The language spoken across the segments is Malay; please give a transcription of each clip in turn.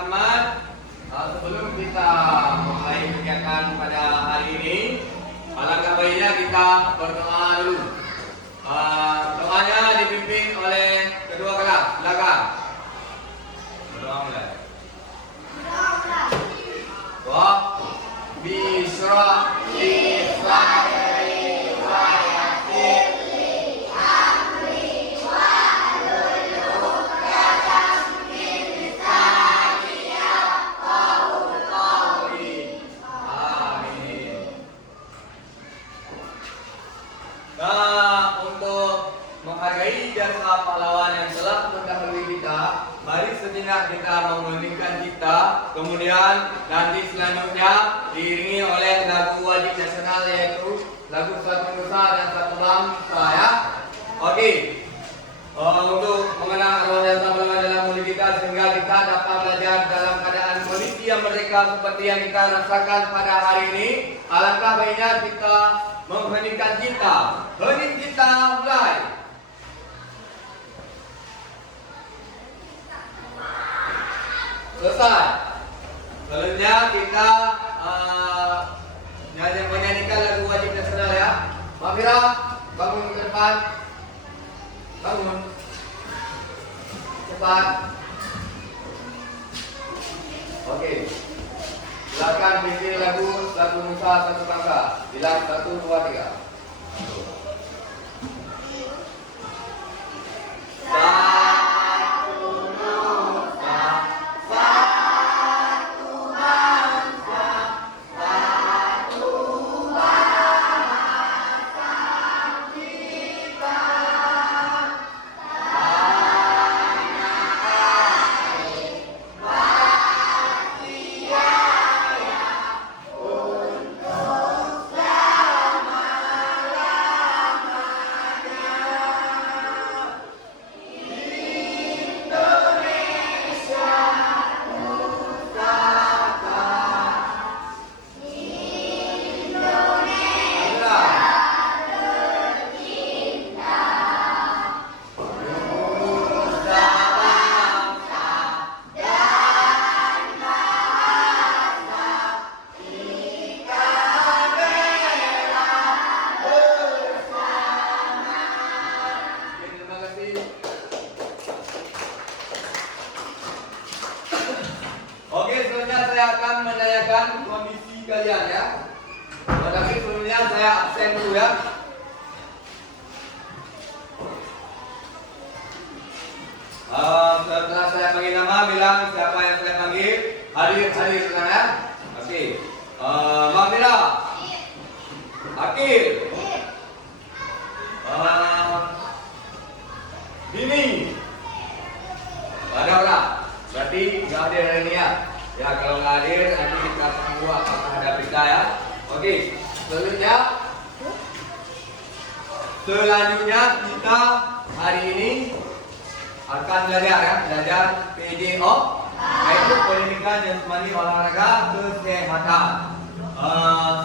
Muhammad. Sebelum kita mulai kegiatan pada hari ini, alangkah baiknya kita berdoa dulu. Doanya dipimpin oleh kedua kelas. Silakan. Berdoa mulai. Rabbi shrah li sadri wa yassir li amri wahlul 'uqdatam min lisani yafqahu qawli. Amin. Nah, untuk menghargai jasa pahlawan yang telah mendahului kita, mari sejenak kita mengeningkan kita, kemudian nanti selanjutnya diiringi oleh lagu wajib nasional, yaitu lagu Satu Nusa dan Satu Bangsa, ya. Oke. Untuk mengenang arwah dan pahlawan dalam mulia kita, sehingga kita dapat belajar dalam keadaan kondisi yang merdeka seperti yang kita rasakan pada hari ini, alangkah baiknya kita mengheningkan kita. Hening kita mulai. Selesai. Selanjutnya kita menyanyikan lagu wajib nasional, ya. Mafira, bangun ke depan. Bangun. Cepat. Oke. Silakan bikin lagu Satu Nusa Satu Bangsa. Bilang 1, 2, 3. Saya akan menanyakan kondisi kalian, ya. Tetapi sebelumnya saya absen dulu, ya. Setelah saya panggil nama, bilang siapa yang saya panggil. Hadir sekarang, ya. Oke. Mafira, Akil, Dini, ada orang. Berarti nggak hadir hari ini, ya. Ya, kalau nggak hadir nanti kita tunggu apakah ada berita, ya. Oke. Selanjutnya kita hari ini akan belajar, ya, belajar PJO, yaitu pendidikan jasmani olahraga kesehatan.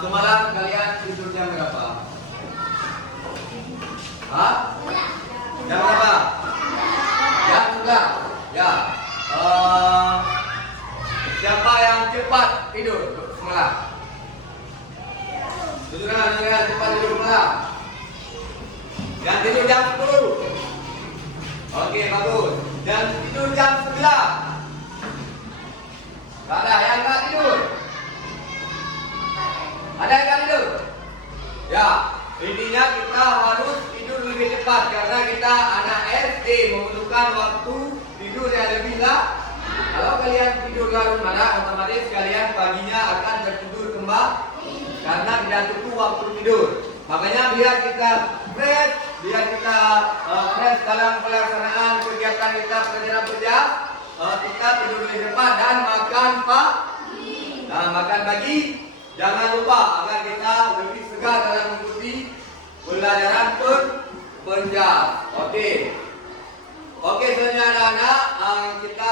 Semalam kalian tidur jam berapa? Jam berapa? Jam 11. Ya. Siapa yang cepat tidur semalam? Tunjukkan cepat tidur semalam. Yang tidur jam 10. Oke, bagus. Dan tidur jam 11. Tak ada yang tak tidur. Ada yang tak tidur? Ya, intinya kita harus tidur lebih cepat karena kita anak SD membutuhkan waktu tidur yang lebih lama. Kalau kalian tidur larut malam, otomatis kalian paginya akan tertidur kembali karena tidak cukup waktu tidur. Makanya biar kita fresh, biar kita fresh dalam pelaksanaan kegiatan kita pelajaran kerja, kita tidur lebih cepat dan makan pagi. Nah, makan pagi jangan lupa agar kita lebih segar dalam mengikuti pelajaran penjam. Oke. Oke, selanjutnya anak-anak, kita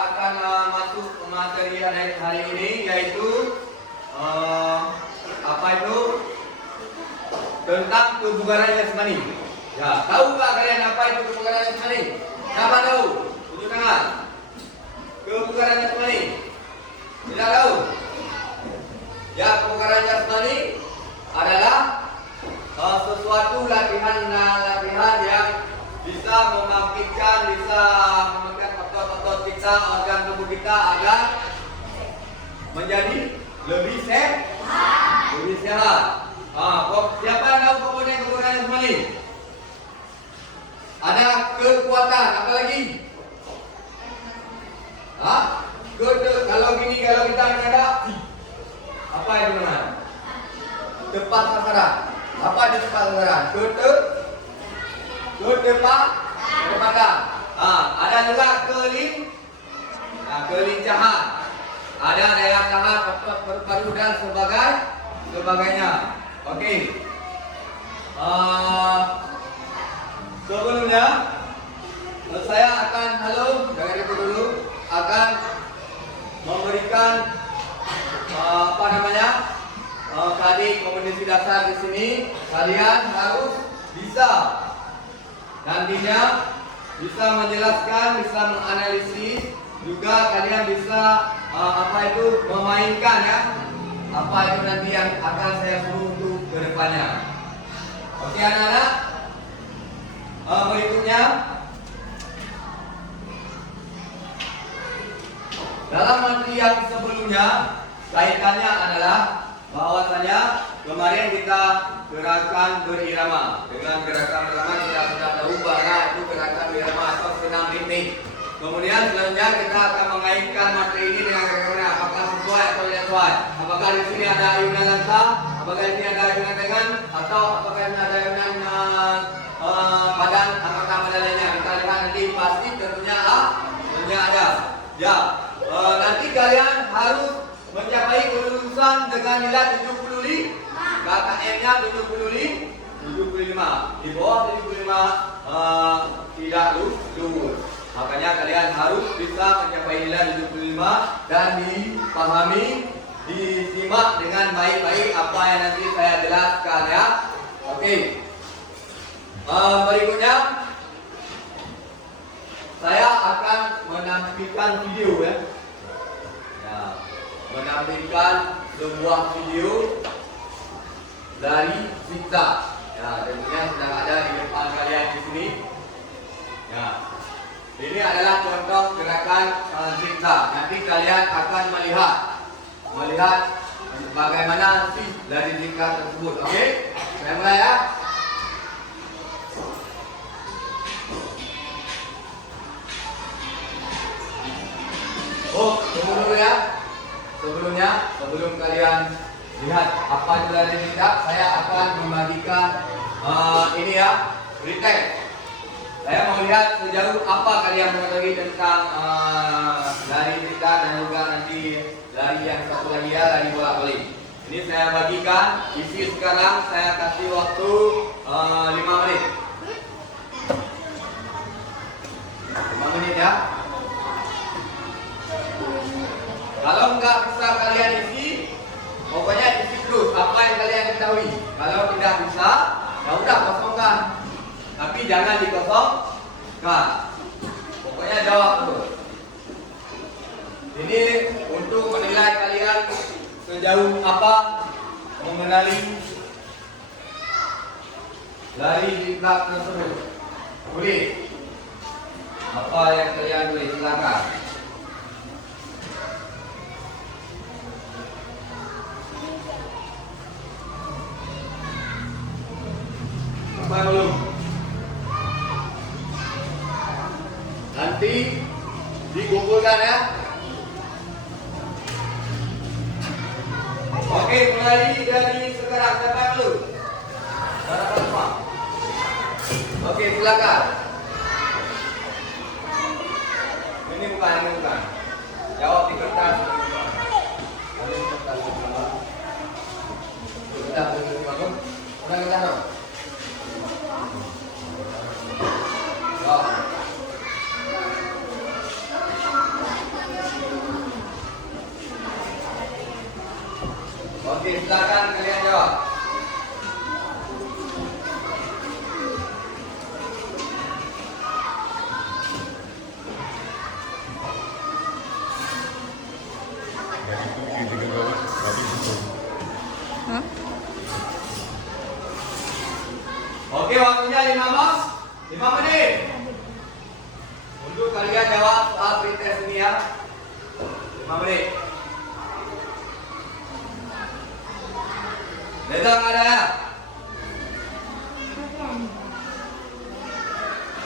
akan masuk ke materi hari ini, yaitu apa itu? Tentang kebugaran jasmani. Ya, tahu nggak kalian apa itu kebugaran jasmani? Siapa tahu? Tunjuk tangan. kebugaran jasmani? Tidak tahu. Ya, kebugaran jasmani adalah sesuatu latihan yang bisa membangkitkan, bisa memegang otot-otot kita, organ tubuh kita agar menjadi lebih sehat. Lebih sehat. Siapa yang tahu kebugaran jasmani? Ada kekuatan, apa lagi? Kalau kita ada apa itu namanya? Tepat sasaran. Apa itu tepat sasaran? Kecepatan. Ada juga kelincahan. Ada daya tahan otot paru-paru dan sebagainya. Oke. Sebelumnya saya akan memberikan tadi komunikasi dasar di sini. Kalian harus bisa nantinya bisa menjelaskan, bisa menganalisis, juga kalian bisa memainkan ya. Apa itu nanti yang akan saya suruh untuk kedepannya. Oke anak-anak. Berikutnya, dalam materi yang sebelumnya kaitannya adalah bahwasanya kemarin kita gerakan berirama. Dengan gerakan berirama kita sudah tahu bahwa itu gerakan berirama atau senam ritmik. Kemudian selanjutnya kita akan mengaitkan materi ini dengan gerakan apakah sesuai atau tidak sesuai. Apakah di sini ada ayunan langkah, apakah di sini ada ayunan tangan, atau apakah ini ada ayunan badan, apakah badannya. Kita lihat nanti pasti tentunya ada. Ya, nanti kalian harus mencapai kelulusan dengan nilai 70. KKM-nya 75. Di bawah 75 tidak lulus. Makanya kalian harus bisa mencapai nilai 75 dan dipahami, disimak dengan baik-baik apa yang nanti saya jelaskan ya. Oke. Berikutnya saya akan menampilkan video ya. Menampilkan sebuah video dari zigzag. Ya, tentunya sedang ada di depan kalian di sini. Ya. Ini adalah contoh gerakan zigzag. Nanti kalian akan melihat bagaimana sih dari zigzag tersebut. Oke? Saya mulai ya. Sebelum kalian lihat apa itu dari zigzag, saya akan membagikan ini ya, retake. Saya mau lihat sejauh apa kalian mengetahui tentang lari zigzag dan juga nanti lari yang satu lagi ya, lari bola voli. Ini saya bagikan, isi sekarang saya kasih waktu 5 menit. 5 menit ya. Kalau nggak bisa kalian isi, pokoknya isi terus apa yang kalian ketahui. Kalau tidak bisa, ya udah kosongkan. Tapi jangan dikosongkan. Pokoknya jawab terus. Ini untuk menilai kalian sejauh apa mengenali lari zigzag tersebut. Boleh. Apa yang kalian boleh silakan. Sampai belum? Nanti dikumpulkan ya. Oke, mulai dari sekarang sampai belum? Silakan semua. Oke, silakan. Ini bukan. Jawab di kertas. Udah kita dong. Oke, silakan kalian jawab. Hah? Oke, waktunya 5 menit. Untuk kalian jawab soal pretest ini ya. 5 menit. Beda nggak ada ya?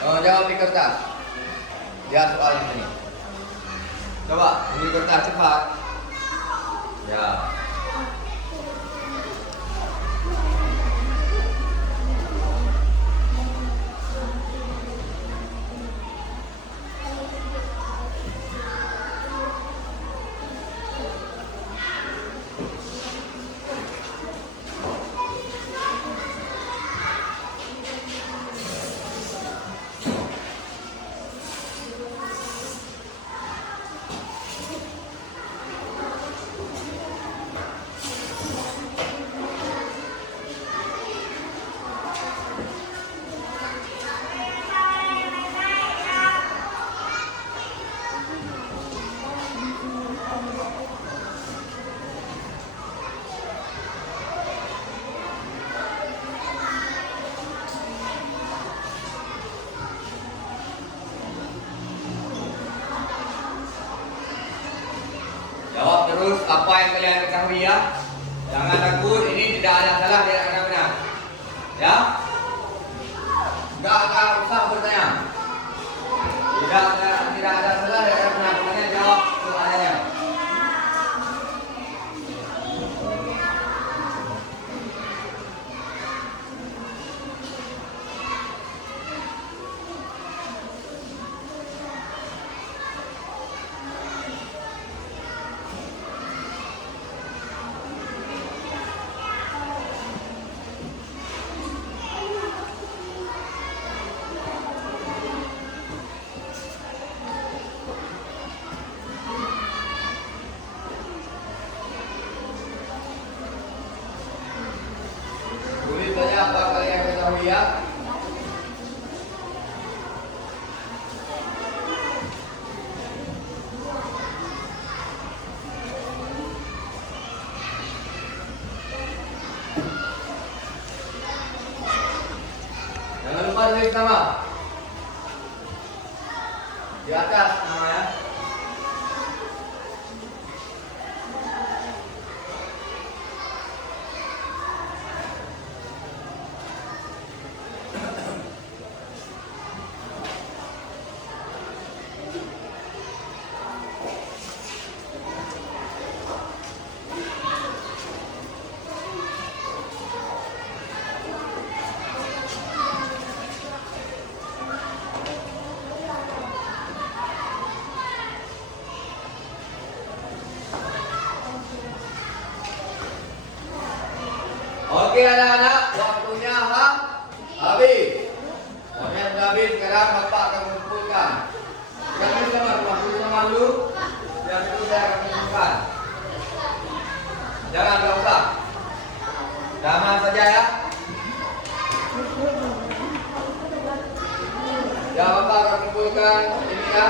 Oh, jawab di kertas. Lihat soal ini. Coba di kertas cepat. Ya. Jawab terus apa yang kalian ketahui ya. Jangan takut, ini tidak ada salah di anak benar. Ya? Enggak usah bertanya. Tidak ada salah di anak benar. Pokoknya jawab soalnya. Tulis saja apa kalian ketahui ya. Jangan lupa tulis nama. Di atas namanya. Oke anak-anak, waktunya habis. Waktunya sudah habis, sekarang Bapak akan mengumpulkan. Jangan sama dulu. Yang itu saya akan mengumpulkan. Jangan, nggak usah. Damai saja ya. Ya Bapak akan mengumpulkan ini ya.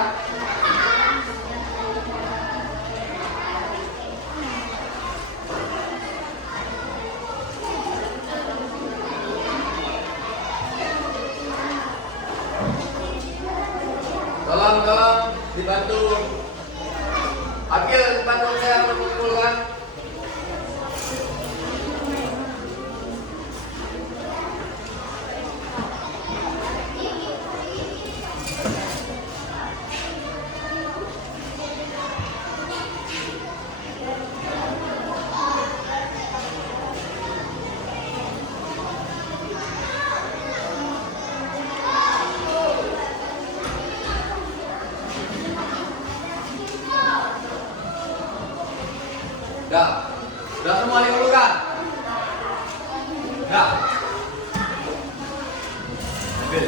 Tolong dibantu. Akil bantu saya mengumpulkan. Sudah semua dikumpulkan? Sudah. Ambil.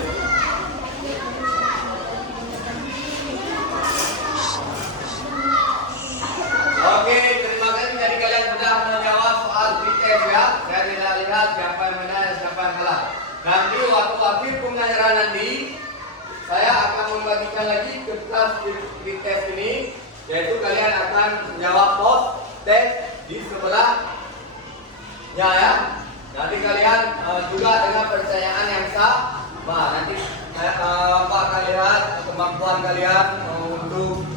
Oke, terima kasih dari kalian sudah menjawab soal pretest ya. Saya tidak lihat siapa yang benar dan siapa yang salah. Nanti waktu akhir pembelajaran nanti, saya akan membagikan lagi kertas pretest ini, yaitu kalian akan menjawab post tes di sebelahnya ya. Nanti kalian juga dengan percayaan yang sama. Nanti Bapak akan lihat kemampuan kalian untuk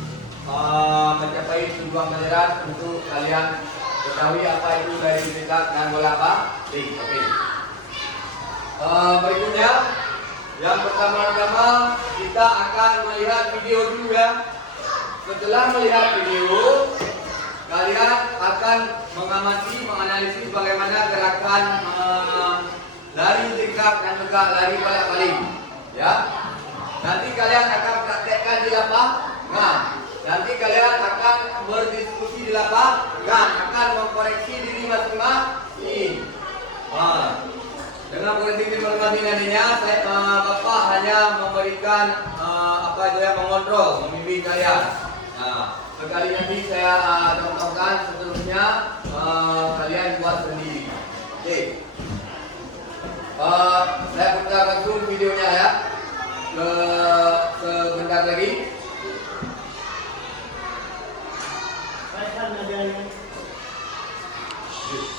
mencapai tujuan pelajaran untuk kalian ketahui apa itu dari dekat dan bola balik. Oke. Berikutnya yang pertama-tama kita akan melihat video dulu ya. Setelah melihat video, kalian akan mengamati, menganalisis bagaimana gerakan lari zigzag dan juga lari balik-balik. Ya. Nanti kalian akan praktekkan di lapangan. Nanti kalian akan berdiskusi di lapangan, akan mengkoreksi diri masing-masing. Dengan koreksi diri masing-masing nantinya, Bapak hanya memberikan mengontrol, membimbing kalian. Sekali nanti saya contohkan, seterusnya kalian buat sendiri. Oke. Saya putarkan dulu videonya ya. Sebentar lagi.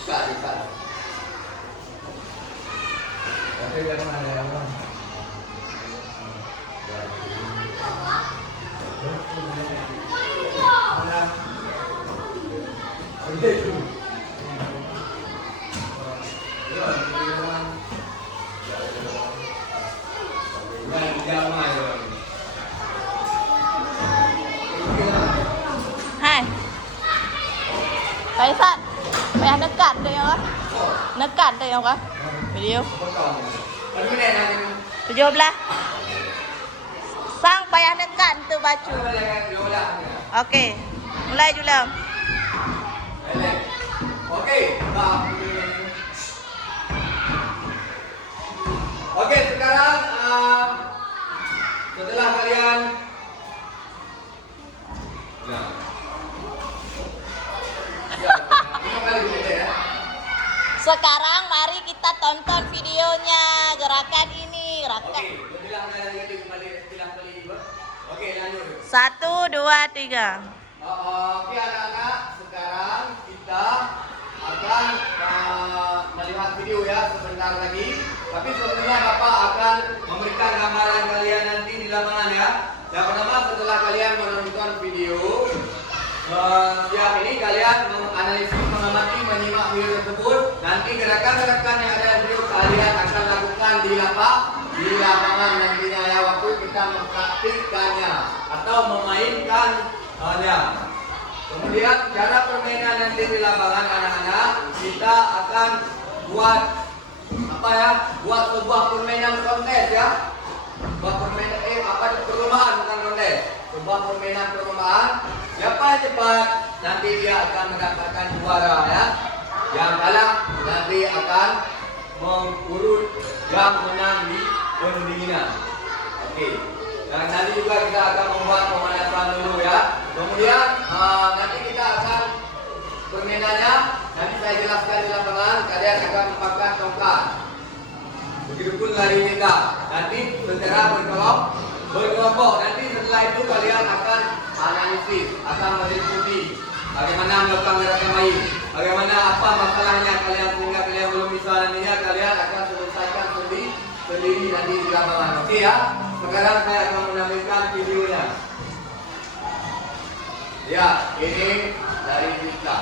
Dekat. Tapi jangan ada yang lain. Hai Faisal, payah dekat tu yang dekat tu yang video 17 sang payah dekat tu baju. Okey, mulai Julam. Oke, sekarang setelah kalian sekarang mari kita tonton videonya gerakan ini. Oke, lanjut. 1, 2, 3. Oke anak-anak, sekarang kita akan melihat video ya sebentar lagi. Tapi sebelumnya Bapak akan memberikan gambaran kalian nanti di lapangan ya. Yang pertama, setelah kalian menonton video siang ini, kalian menganalisis, mengamati, menyimak video tersebut. Nanti gerakan-gerakan yang ada di video kalian akan lakukan di lapangan nantinya ya, waktu kita mempraktikkannya atau memainkannya. Kemudian cara permainan nanti di lapangan anak-anak, kita akan buat buat sebuah permainan kontes ya. Buat permainan perlombaan, bukan kontes. Sebuah perlombaan. Siapa yang cepat nanti dia akan mendapatkan juara ya. Yang kalah nanti akan mengurut yang menang di perundingan. Oke. Dan nanti juga kita akan membuat pemanasan dulu ya. Kemudian nanti kita akan permainannya. Nanti saya jelaskan di lapangan. Kalian akan memakan tongkat. Begitupun lari kita. Nanti secara berkelompok. Nanti setelah itu kalian akan analisis, akan berdiskusi bagaimana melakukan gerakan main, bagaimana apa masalahnya kalian sehingga kalian belum bisa, nantinya kalian akan selesaikan sendiri nanti di lapangan. Oke ya. Sekarang saya akan menampilkan videonya. Ya, ini dari kita.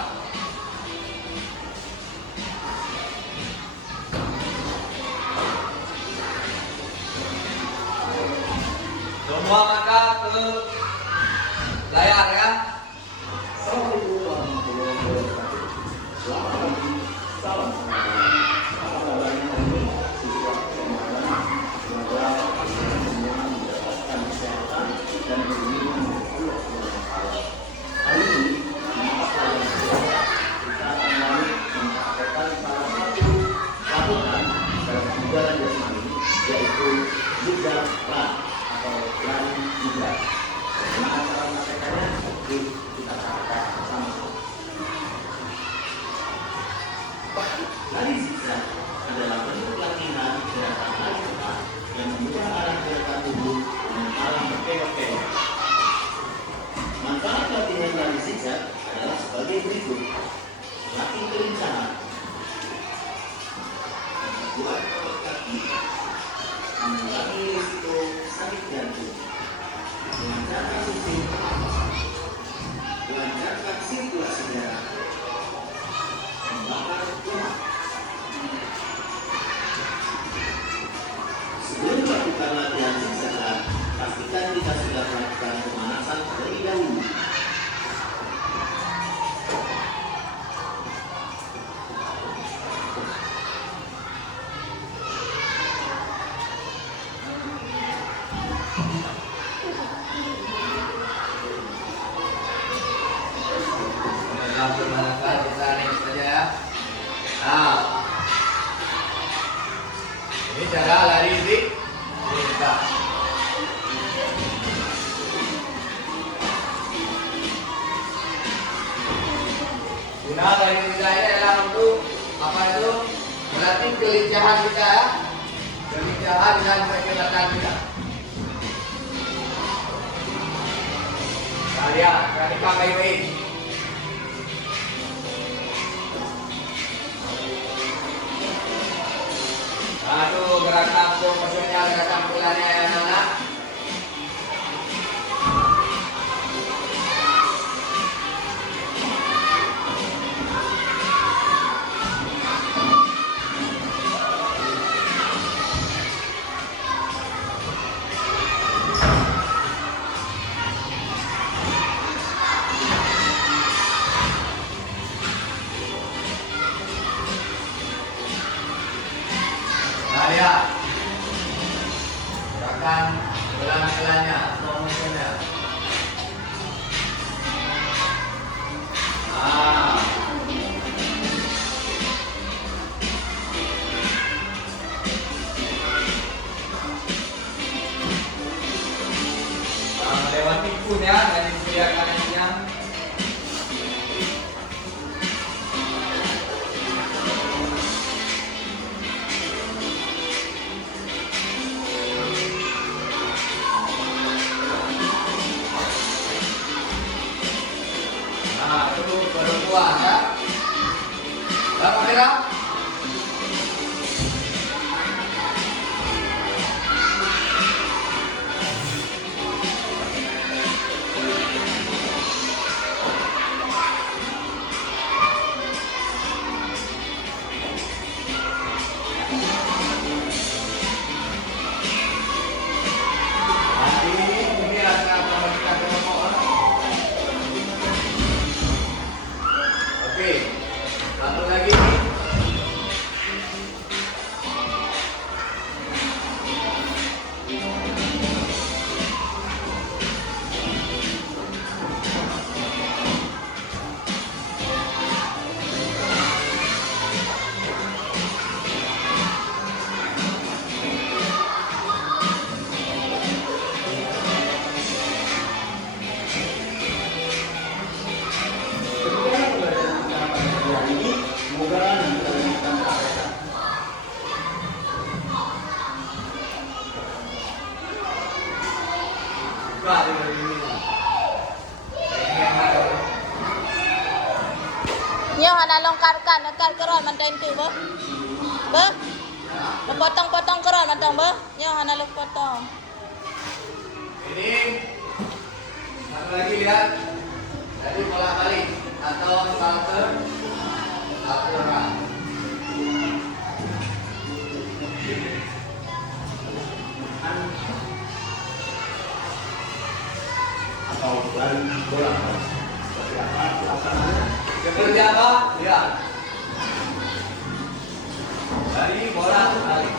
Semua mata ke layar ya. Maaf bermanfaat, kita next saja ya. Nah, ini cara lari di kita. Guna lari kita ini adalah untuk apa itu? Melatih kelincahan kita ya. Kelincahan dan kecepatan kita. Nah, lihat, kali pakai weight. Aduh, gerakan maksudnya gerakan bulannya ya anak. Nah, lihat. Gerakan bulan-bulannya, promosionnya. Ah. Lewati pun ya, dan disediakan yang itu perempuan ya. Berapa kira? Ini adalah pemerintah kelompok. Oke, satu lagi. Nyo hana longkarkan, nakar keron mantain tu bo. Bo. Potong-potong keron mantang bo. Nyo hana lo potong. Ini satu lagi lihat. Jadi pola balik atau salter aturan. Atau lari bola seperti apa pelaksananya? Seperti apa? Lihat. Dari bola balik.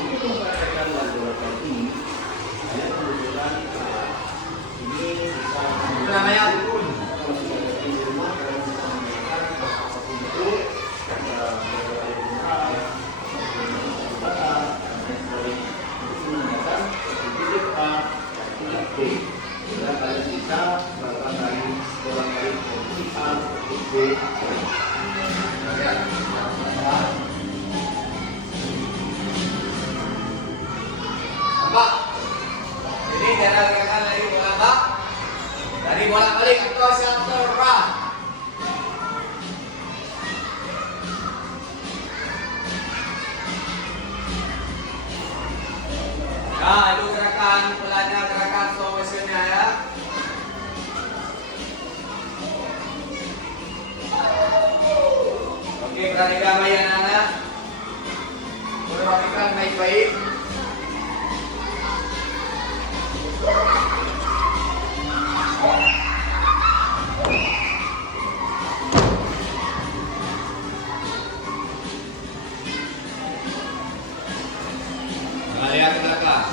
Untuk mempraktekkan laboratorium ini, saya kebetulan ini bisa Itu namanya ukun. kalau sudah ada di rumah kalian bisa menggunakan apapun itu berbagai mineral, bata, dan lain sebagainya. Untuk menggunakan sedikit A, tidak B. Sehingga kalian bisa melakukan lari bolak-balik dari A ke B. Ya. Pak, ini cara gerakan dari bola bak, dari bola balik atau shelter run. Nah, itu gerakan polanya, gerakan slow motionnya ya. Oke, berani damai anak-anak. perhatikan baik-baik. Lihat ke belakang.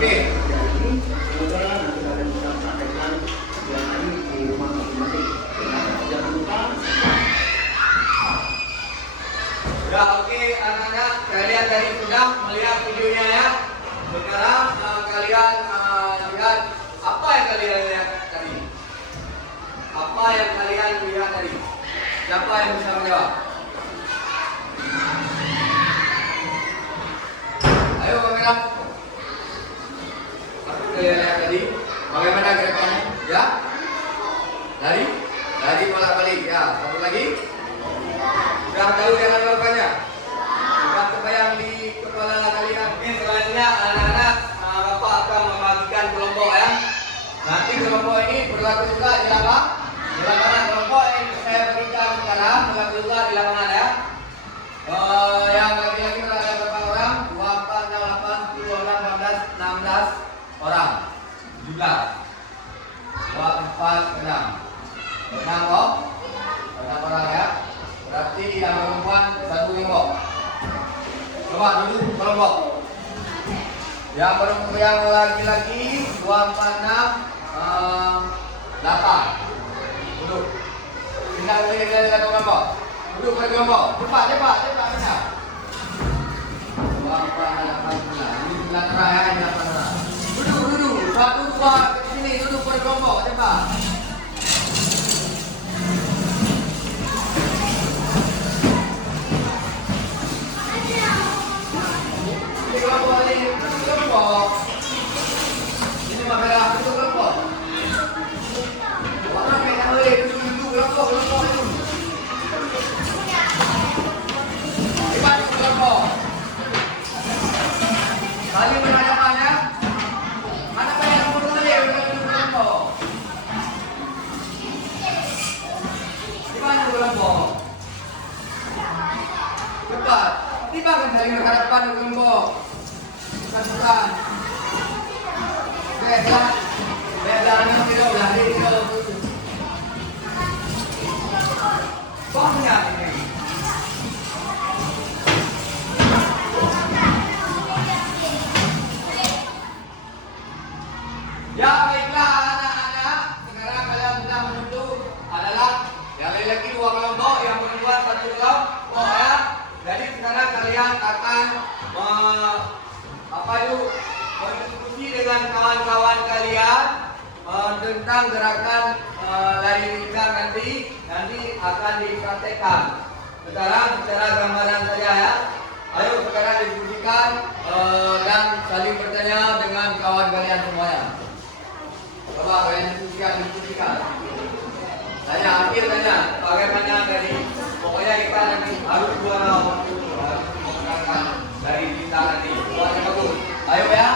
Oke. Semoga nanti kalian bisa praktekkan sebuah hari di rumah masing-masing. Jangan lupa. Ya, oke anak-anak, kalian tadi sudah melihat videonya ya. Sekarang kalian lihat apa yang kalian lihat tadi. Apa yang kalian lihat tadi? Siapa yang bisa menjawab? Ayo kamera. Apa kalian lihat tadi? Bagaimana gerakannya? Ya? Lari bolak-balik. Ya, satu lagi. Sudah tahu jalan jawabannya? Sudah terbayang di kepala kalian? Oke, selanjutnya anak-anak, Bapak akan membagikan kelompok ya. Nanti kelompok ini berlaku juga di lapangan. Di lapangan kelompok ini saya berikan sekarang berlaku juga di lapangan ya. Yang laki-laki ada berapa orang? 2, 4, 6, 8, 10, 12, 16 orang. 17. 2, 4, 6. 6 kok? 6 orang ya. Berarti yang perempuan 1 kelompok. Coba dulu kelompok. Yang perempuan yang laki-laki 2, 4, 6, 8. Duduk. Pindah ke kelompok. Duduk ke kelompok. Cepat. Pindah. 2, 4, 8, 9. Ini 9 orang ya, ini 8 orang. Duduk. 1, 2 ke sini. Duduk per kelompok. Cepat. Kelompok. Ini mah merah itu kelompok. Orang merah duduk kelompok itu. Cepat kelompok. Kali menanyakan ya. Mana yang kelompok? Di mana kelompok? Cepat. Tiba kan saling berhadapan kelompok. Bukan. Beda anak tidak berani ke. Banyak ini. Ya baiklah anak-anak, sekarang kalian sudah menentu adalah yang laki-laki 2 kelompok, yang perempuan 1 kelompok ya. Jadi sekarang kalian akan berdiskusi dengan kawan-kawan kalian tentang gerakan lari ringkas nanti akan dipraktekkan. Sekarang secara gambaran saja ya. Ayo sekarang diskusikan dan saling bertanya dengan kawan kalian semuanya. Coba kalian diskusikan. Tanya, akhir tanya, bagaimana tadi? Pokoknya kita nanti harus juara waktu harus memenangkan dari kita nanti. Buat yang bagus. Ayo ya.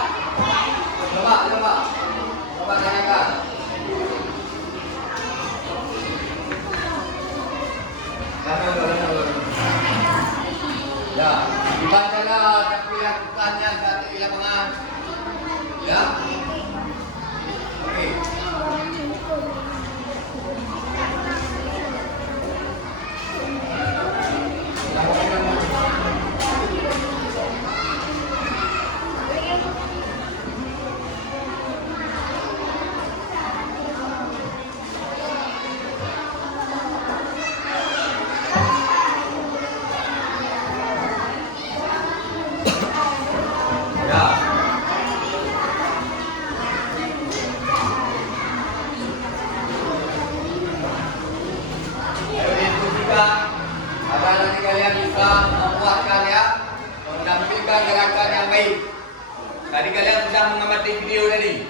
video tadi.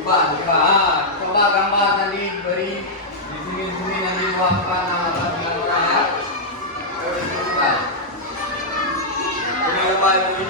Coba, coba gambar tadi beri di sini nanti luangkan nama dengan orang ya. Coba. Ini apa ini?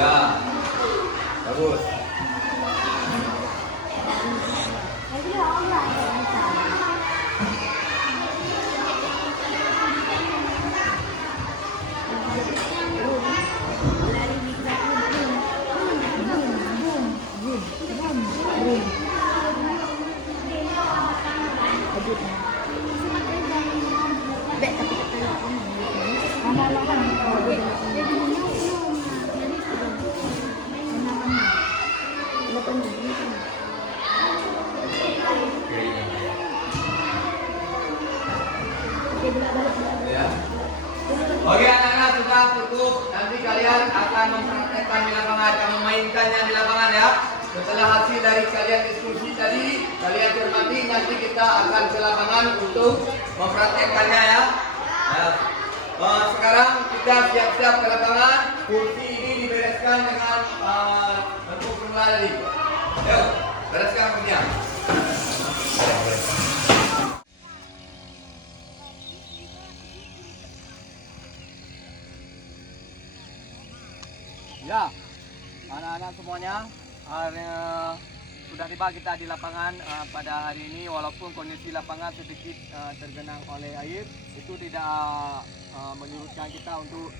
Ya, bagus. Ya. Oke anak-anak sudah cukup. Nanti kalian akan mempraktekkan di lapangan, akan memainkannya di lapangan ya. Setelah hasil dari kalian diskusi tadi, kalian cermati. Nanti kita akan ke lapangan untuk mempraktekkannya ya. Sekarang kita siap-siap ke lapangan. Kursi ini dibereskan dengan bentuk semula tadi. Yuk, bereskan kursinya. Ya, anak-anak semuanya, sudah tiba kita di lapangan pada hari ini. Walaupun kondisi lapangan sedikit tergenang oleh air, itu tidak menyurutkan kita untuk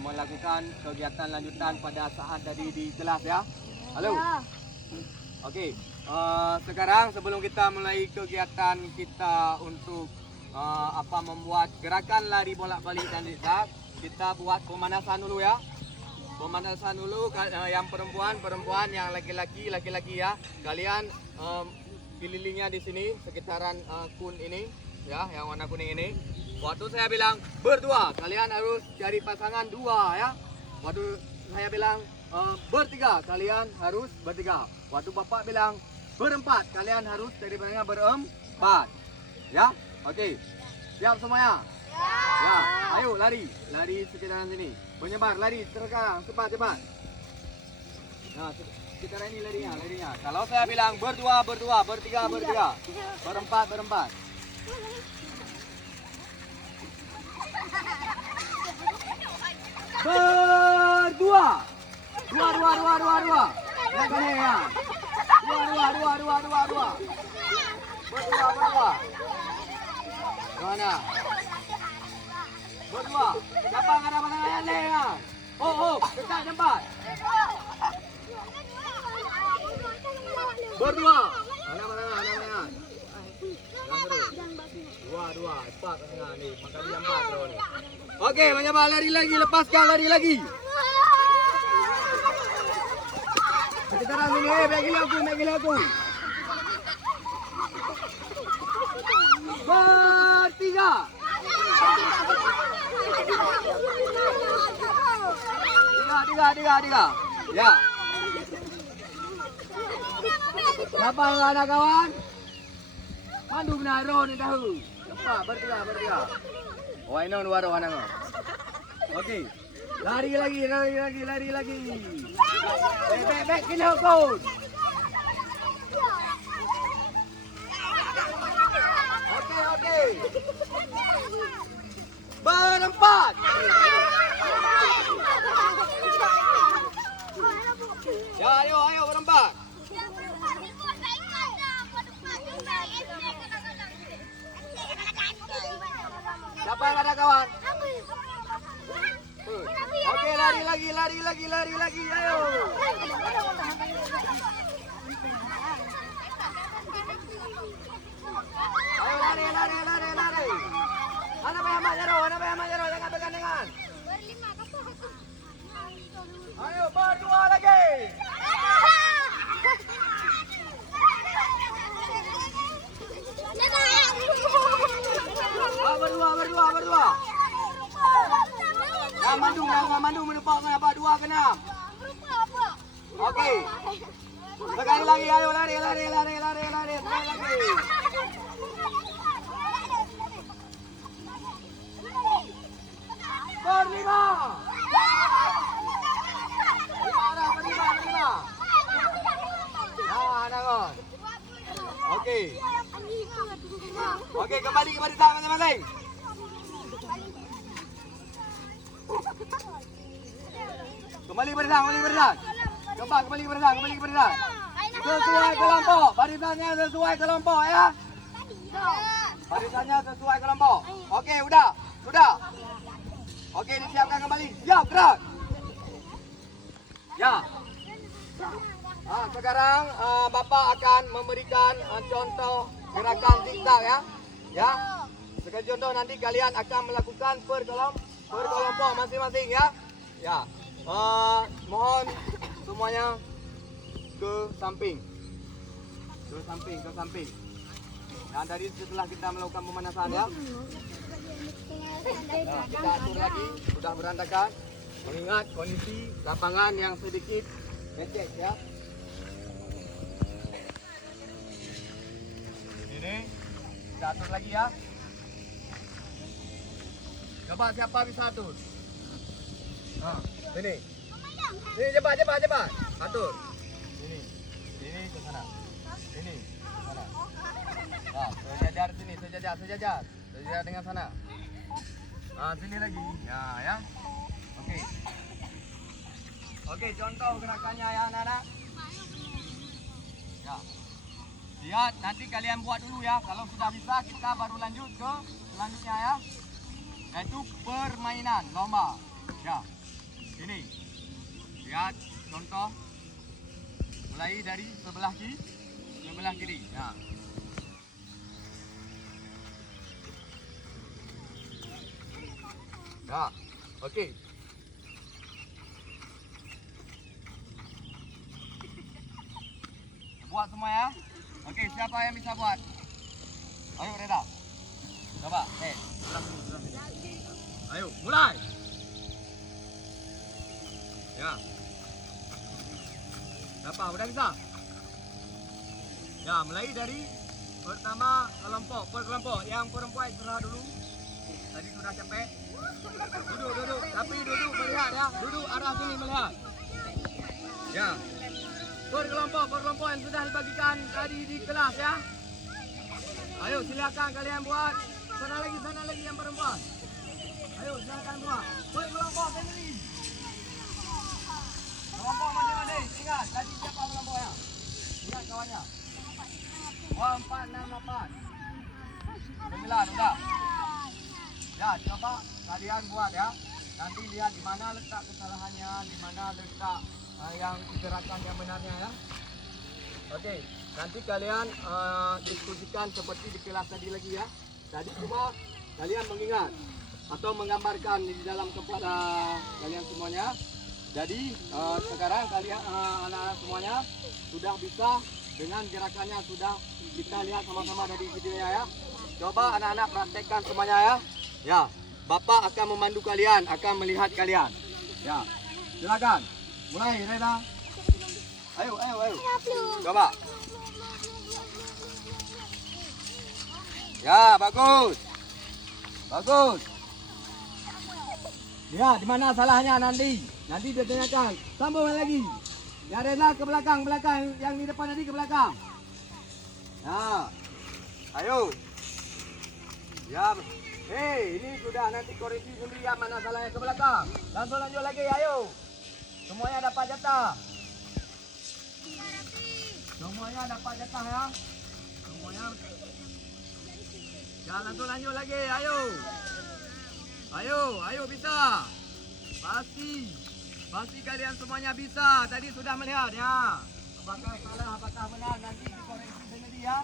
melakukan kegiatan lanjutan pada saat tadi di kelas ya. Halo. Oke. Sekarang sebelum kita mulai kegiatan kita untuk membuat gerakan lari bolak-balik dan zigzag, kita buat pemanasan dulu ya. Pemanasan dulu, yang perempuan, yang laki-laki ya. Kalian kelilingnya di sini sekitaran kun ini ya, yang warna kuning ini. Waktu saya bilang berdua, kalian harus cari pasangan dua ya. Waktu saya bilang bertiga, kalian harus bertiga. Waktu bapak bilang berempat, kalian harus cari pasangan berempat. Ya, oke. Siap semuanya? Ya, ayo lari sekitaran sini. Menyebar, lari terkang, cepat. Nah, sekitaran ini larinya. Kalau saya bilang berdua, bertiga, berempat. Berdua. Dua. Ya kan ya? Dua. Berdua. Mana? Berdua. Siapa yang ada pasangan ya? Oh, dekat tempat. Berdua. Mana? Dua. Cepat pasangan ni. Makan dia empat terus ni. Okey, menyebar lari lagi. Lepaskan lari lagi. Sekitaran sini. Baik gila aku. Bertiga. Tiga. Ya. Siapa yang ada kawan? Pandu menaro ni tahu. Cepat, bertiga. Oh, ini dua orang anak. Okey. Lari lagi. Back kena kau. Okey. Berempat. Ya, ayo berempat. Siapa yang ada kawan? Okey, lari lari lagi. Ayo. Ayo lari. Mana bayang Mak Jaro? Jangan pegangan. Ayo berdua lagi. Berdua. Mandu menepuk apa dua ke enam. Okey. Sekali lagi ayo lari. Sekali lagi. Berlima. Berlima. Nah, nangon. Okey, kembali tak masing-masing. Kembali berdang. Kembali berdang. Sesuai kelompok. Barisannya sesuai kelompok ya. Barisannya sesuai kelompok. Okey, sudah. Okey, disiapkan kembali. Siap, gerak. Ya. Sekarang Bapak akan memberikan contoh gerakan zigzag ya. Ya. Sebagai contoh nanti kalian akan melakukan per kelompok masing-masing ya. Ya. Mohon semuanya ke samping. Dan tadi setelah kita melakukan pemanasan ya. Kita atur lagi, sudah berantakan. Mengingat kondisi lapangan yang sedikit becek ya. Ini kita atur lagi ya. Coba siapa bisa atur? Sini. Sini cepat. Atur. Ini ke sana. Ini ke sana. Sejajar sini, sejajar dengan sana. Sini lagi. Ya. Okey, contoh gerakannya ya anak-anak. Ya. Lihat, nanti kalian buat dulu ya. Kalau sudah bisa, kita baru lanjut ke selanjutnya ya. Yaitu permainan lomba. Ya. Ini. Lihat contoh. Mulai dari sebelah kiri. Ya. Ya. Okey. Buat semua ya. Okey, siapa yang bisa buat? Ayo Reda. Coba. Sebelah sini. Ayo, mulai. Ya. Siapa? Sudah bisa? Ya, mulai dari pertama kelompok. Per kelompok. Yang perempuan serah dulu. Tadi sudah capek. Duduk. Tapi duduk melihat ya. Duduk arah sini melihat. Ya. Per kelompok yang sudah dibagikan tadi di kelas ya. Ayo silakan kalian buat. Sana lagi yang perempuan. Ayo silakan buat. Per kelompok sendiri. Kelompok masing-masing. Ingat tadi siapa kelompoknya? Ingat kawannya. 4, 6, 8. 9 sudah. Ya, coba kalian buat ya. Nanti lihat di mana letak kesalahannya, di mana letak yang gerakan yang benarnya ya. Okey, nanti kalian diskusikan seperti di kelas tadi lagi ya. Tadi cuma kalian mengingat atau menggambarkan di dalam kepala kalian semuanya. Jadi sekarang kalian anak-anak semuanya sudah bisa dengan gerakannya, sudah kita lihat sama-sama dari videonya ya. Coba anak-anak praktekkan semuanya ya. Ya, Bapak akan memandu kalian, akan melihat kalian. Ya, silakan. Mulai, Reda. Ayo. Coba. Ya, bagus. Ya, di mana salahnya nanti? Nanti dia tanyakan. Sambung lagi. Ya, Reda ke belakang. Yang di depan tadi ke belakang. Ya. Ayo. Ya. Ini sudah nanti koreksi sendiri ya mana salahnya ke belakang. Langsung lanjut lagi, ayo. Semuanya dapat jatah. Ya. Semuanya. Ya, langsung lanjut lagi, ayo. Ayo bisa. Pasti. Pasti kalian semuanya bisa. Tadi sudah melihat ya. Apakah salah, apakah benar, nanti dikoreksi sendiri ya.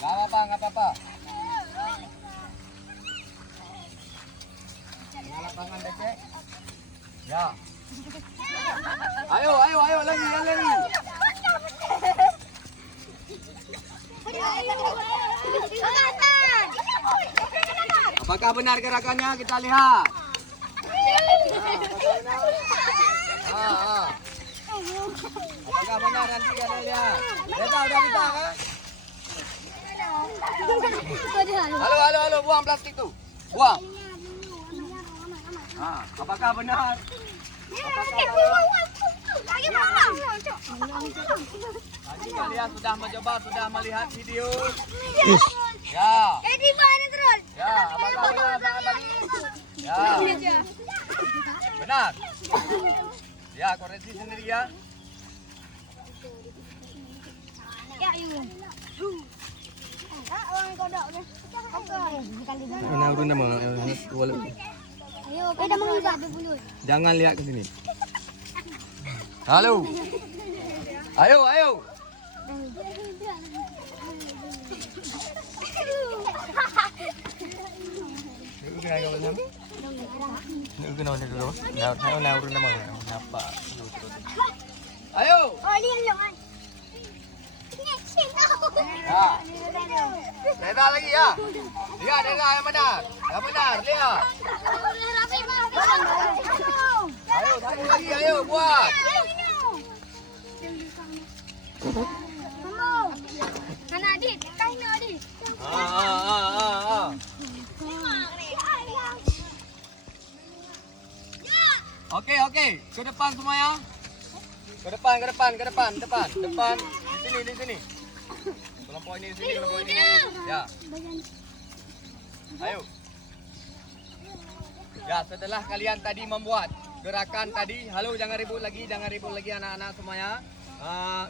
Gak apa-apa, gak apa-apa. Lapangan becek. Ya. Ayo, ayo, ayo, lagi, lagi. Apakah benar gerakannya? Kita lihat. Apakah benar nanti kita lihat. Reza udah bisa kan? Halo, halo, halo, buang plastik tuh. Buang. Apakah benar? Tadi kalian sudah mencoba, sudah melihat video. Ya. Ya, apakah benar? Ya. Benar. Ya, koreksi sendiri ya. Jangan lihat ke sini. Halo. Ayo, ayo. Ayo. Ya. Reza lagi ya. Lihat Reza yang benar. Yang benar, lihat. Ayo, satu lagi, ayo buat. Oke, oke. Ke depan semuanya. Ke depan, ke depan, ke depan, depan, depan. Di sini, di sini. Kelompok ini di sini, kelompok ini. Ya. Ayo. Ya, setelah kalian tadi membuat gerakan tadi, halo jangan ribut lagi anak-anak semuanya.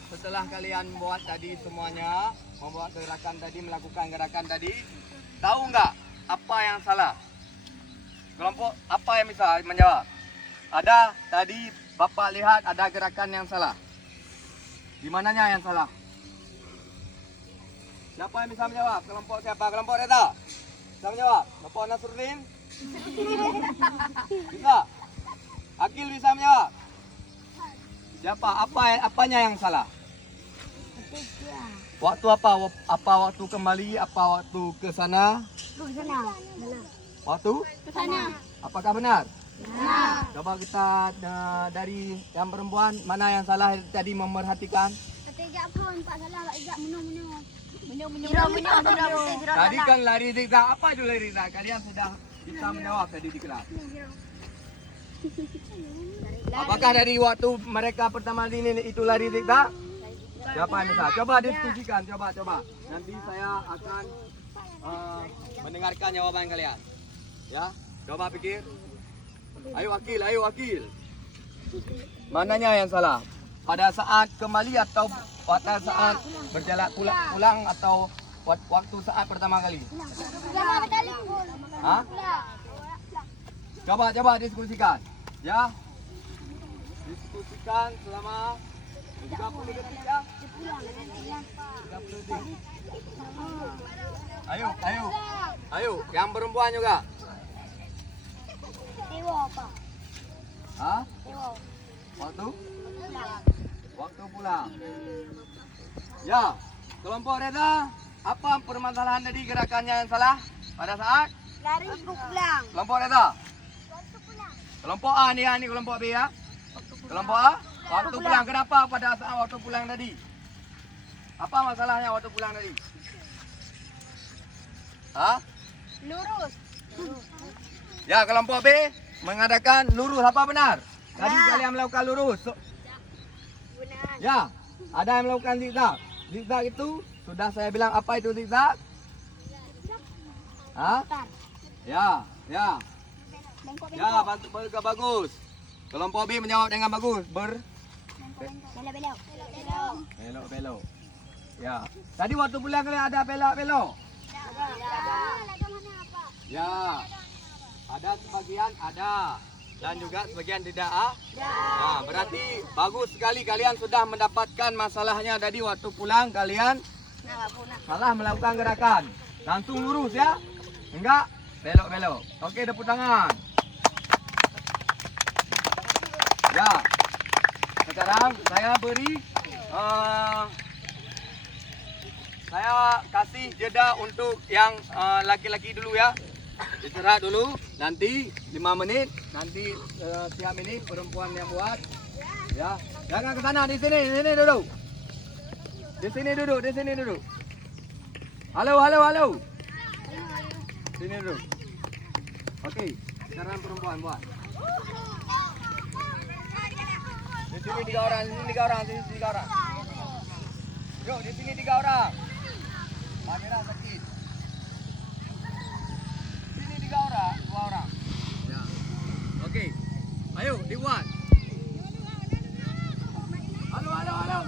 Setelah kalian membuat tadi semuanya, membuat gerakan tadi, melakukan gerakan tadi, tahu nggak apa yang salah? Kelompok apa yang bisa menjawab? Ada tadi Bapak lihat ada gerakan yang salah. Di mananya yang salah? Siapa yang bisa menjawab? Kelompok siapa? Kelompok Reza. Bisa menjawab? Kelompok Nasruddin? Bisa? Akil bisa menjawab? Siapa? Apanya yang salah? Waktu apa? Apa waktu kembali? Apa waktu ke sana? Waktu? Ke sana. Apakah benar? Ya. Coba kita dari yang perempuan, mana yang salah tadi memerhatikan? Tadi kan lari zigzag. Apa itu lari zigzag? Kalian sudah bisa menjawab tadi di kelas. Apakah dari waktu mereka pertama ini itu lari zigzag? Siapa yang bisa? Coba diskusikan, coba. Nanti saya akan mendengarkan jawaban kalian. Ya, coba pikir. Ayo Akil. Mananya yang salah? Pada saat kembali atau pada saat berjalan pulang atau waktu saat pertama kali? Hah? Coba diskusikan. Ya. Diskusikan selama 30 detik ya. 30 detik. Ayo, yang perempuan juga. Hah? Waktu pulang. Ya, kelompok Reza, apa permasalahan tadi gerakannya yang salah pada saat Lari pulang. kelompok Reza? Kelompok A nih kelompok B ya. Kelompok A waktu pulang. Kenapa pada saat waktu pulang tadi? Apa masalahnya waktu pulang tadi? Hah? Lurus. Ya, kelompok B mengadakan lurus. Apa benar? Tadi kalian melakukan lurus. Benar. Ya, ada yang melakukan zigzag. Zigzag itu sudah saya bilang apa itu zigzag? Hah? Ya. Ya, bagus. Kelompok B menjawab dengan bagus. Belok. Ya. Tadi waktu pulang kalian ada belok-belok. Ya. Ada sebagian ada. Dan juga sebagian tidak Nah, berarti bagus sekali kalian sudah mendapatkan masalahnya. Tadi waktu pulang kalian salah melakukan gerakan. Langsung lurus ya. Enggak belok-belok. Oke, tepuk tangan. Ya. Sekarang saya beri saya kasih jeda untuk yang laki-laki dulu ya. Istirahat dulu, nanti 5 menit, nanti siap ini perempuan yang buat. Ya, jangan ke sana, di sini duduk. Di sini duduk. Halo. Sini duduk. Oke, sekarang perempuan buat. Di sini 3 orang, sini 3 orang, sini 3 orang. Yuk, di sini 3 orang. Kamera sakit. Sini 3 orang, 2 orang. Ya. Oke. Ayo, dibuat. Halo,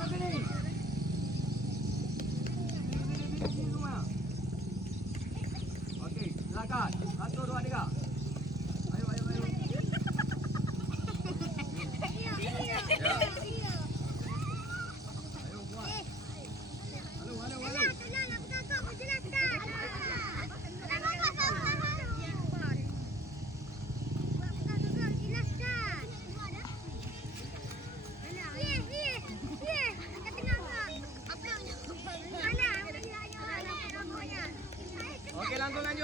ke sini. Sini semua. Oke, silakan. 1, 2, 3. Ayo. Ya. Ayo buat. Halo. Oke, lanjut lagi.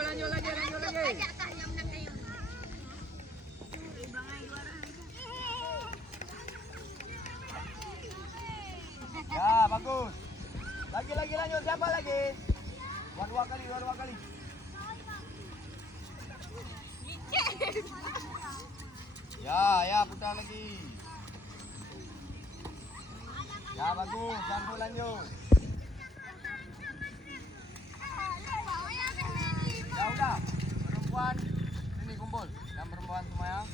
Ya, bagus. Lagi lanjut. Siapa lagi? Dua kali. Ya, putar lagi. Ya, bagus. Lanjut. Ya udah, perempuan sini kumpul. Dan perempuan semuanya.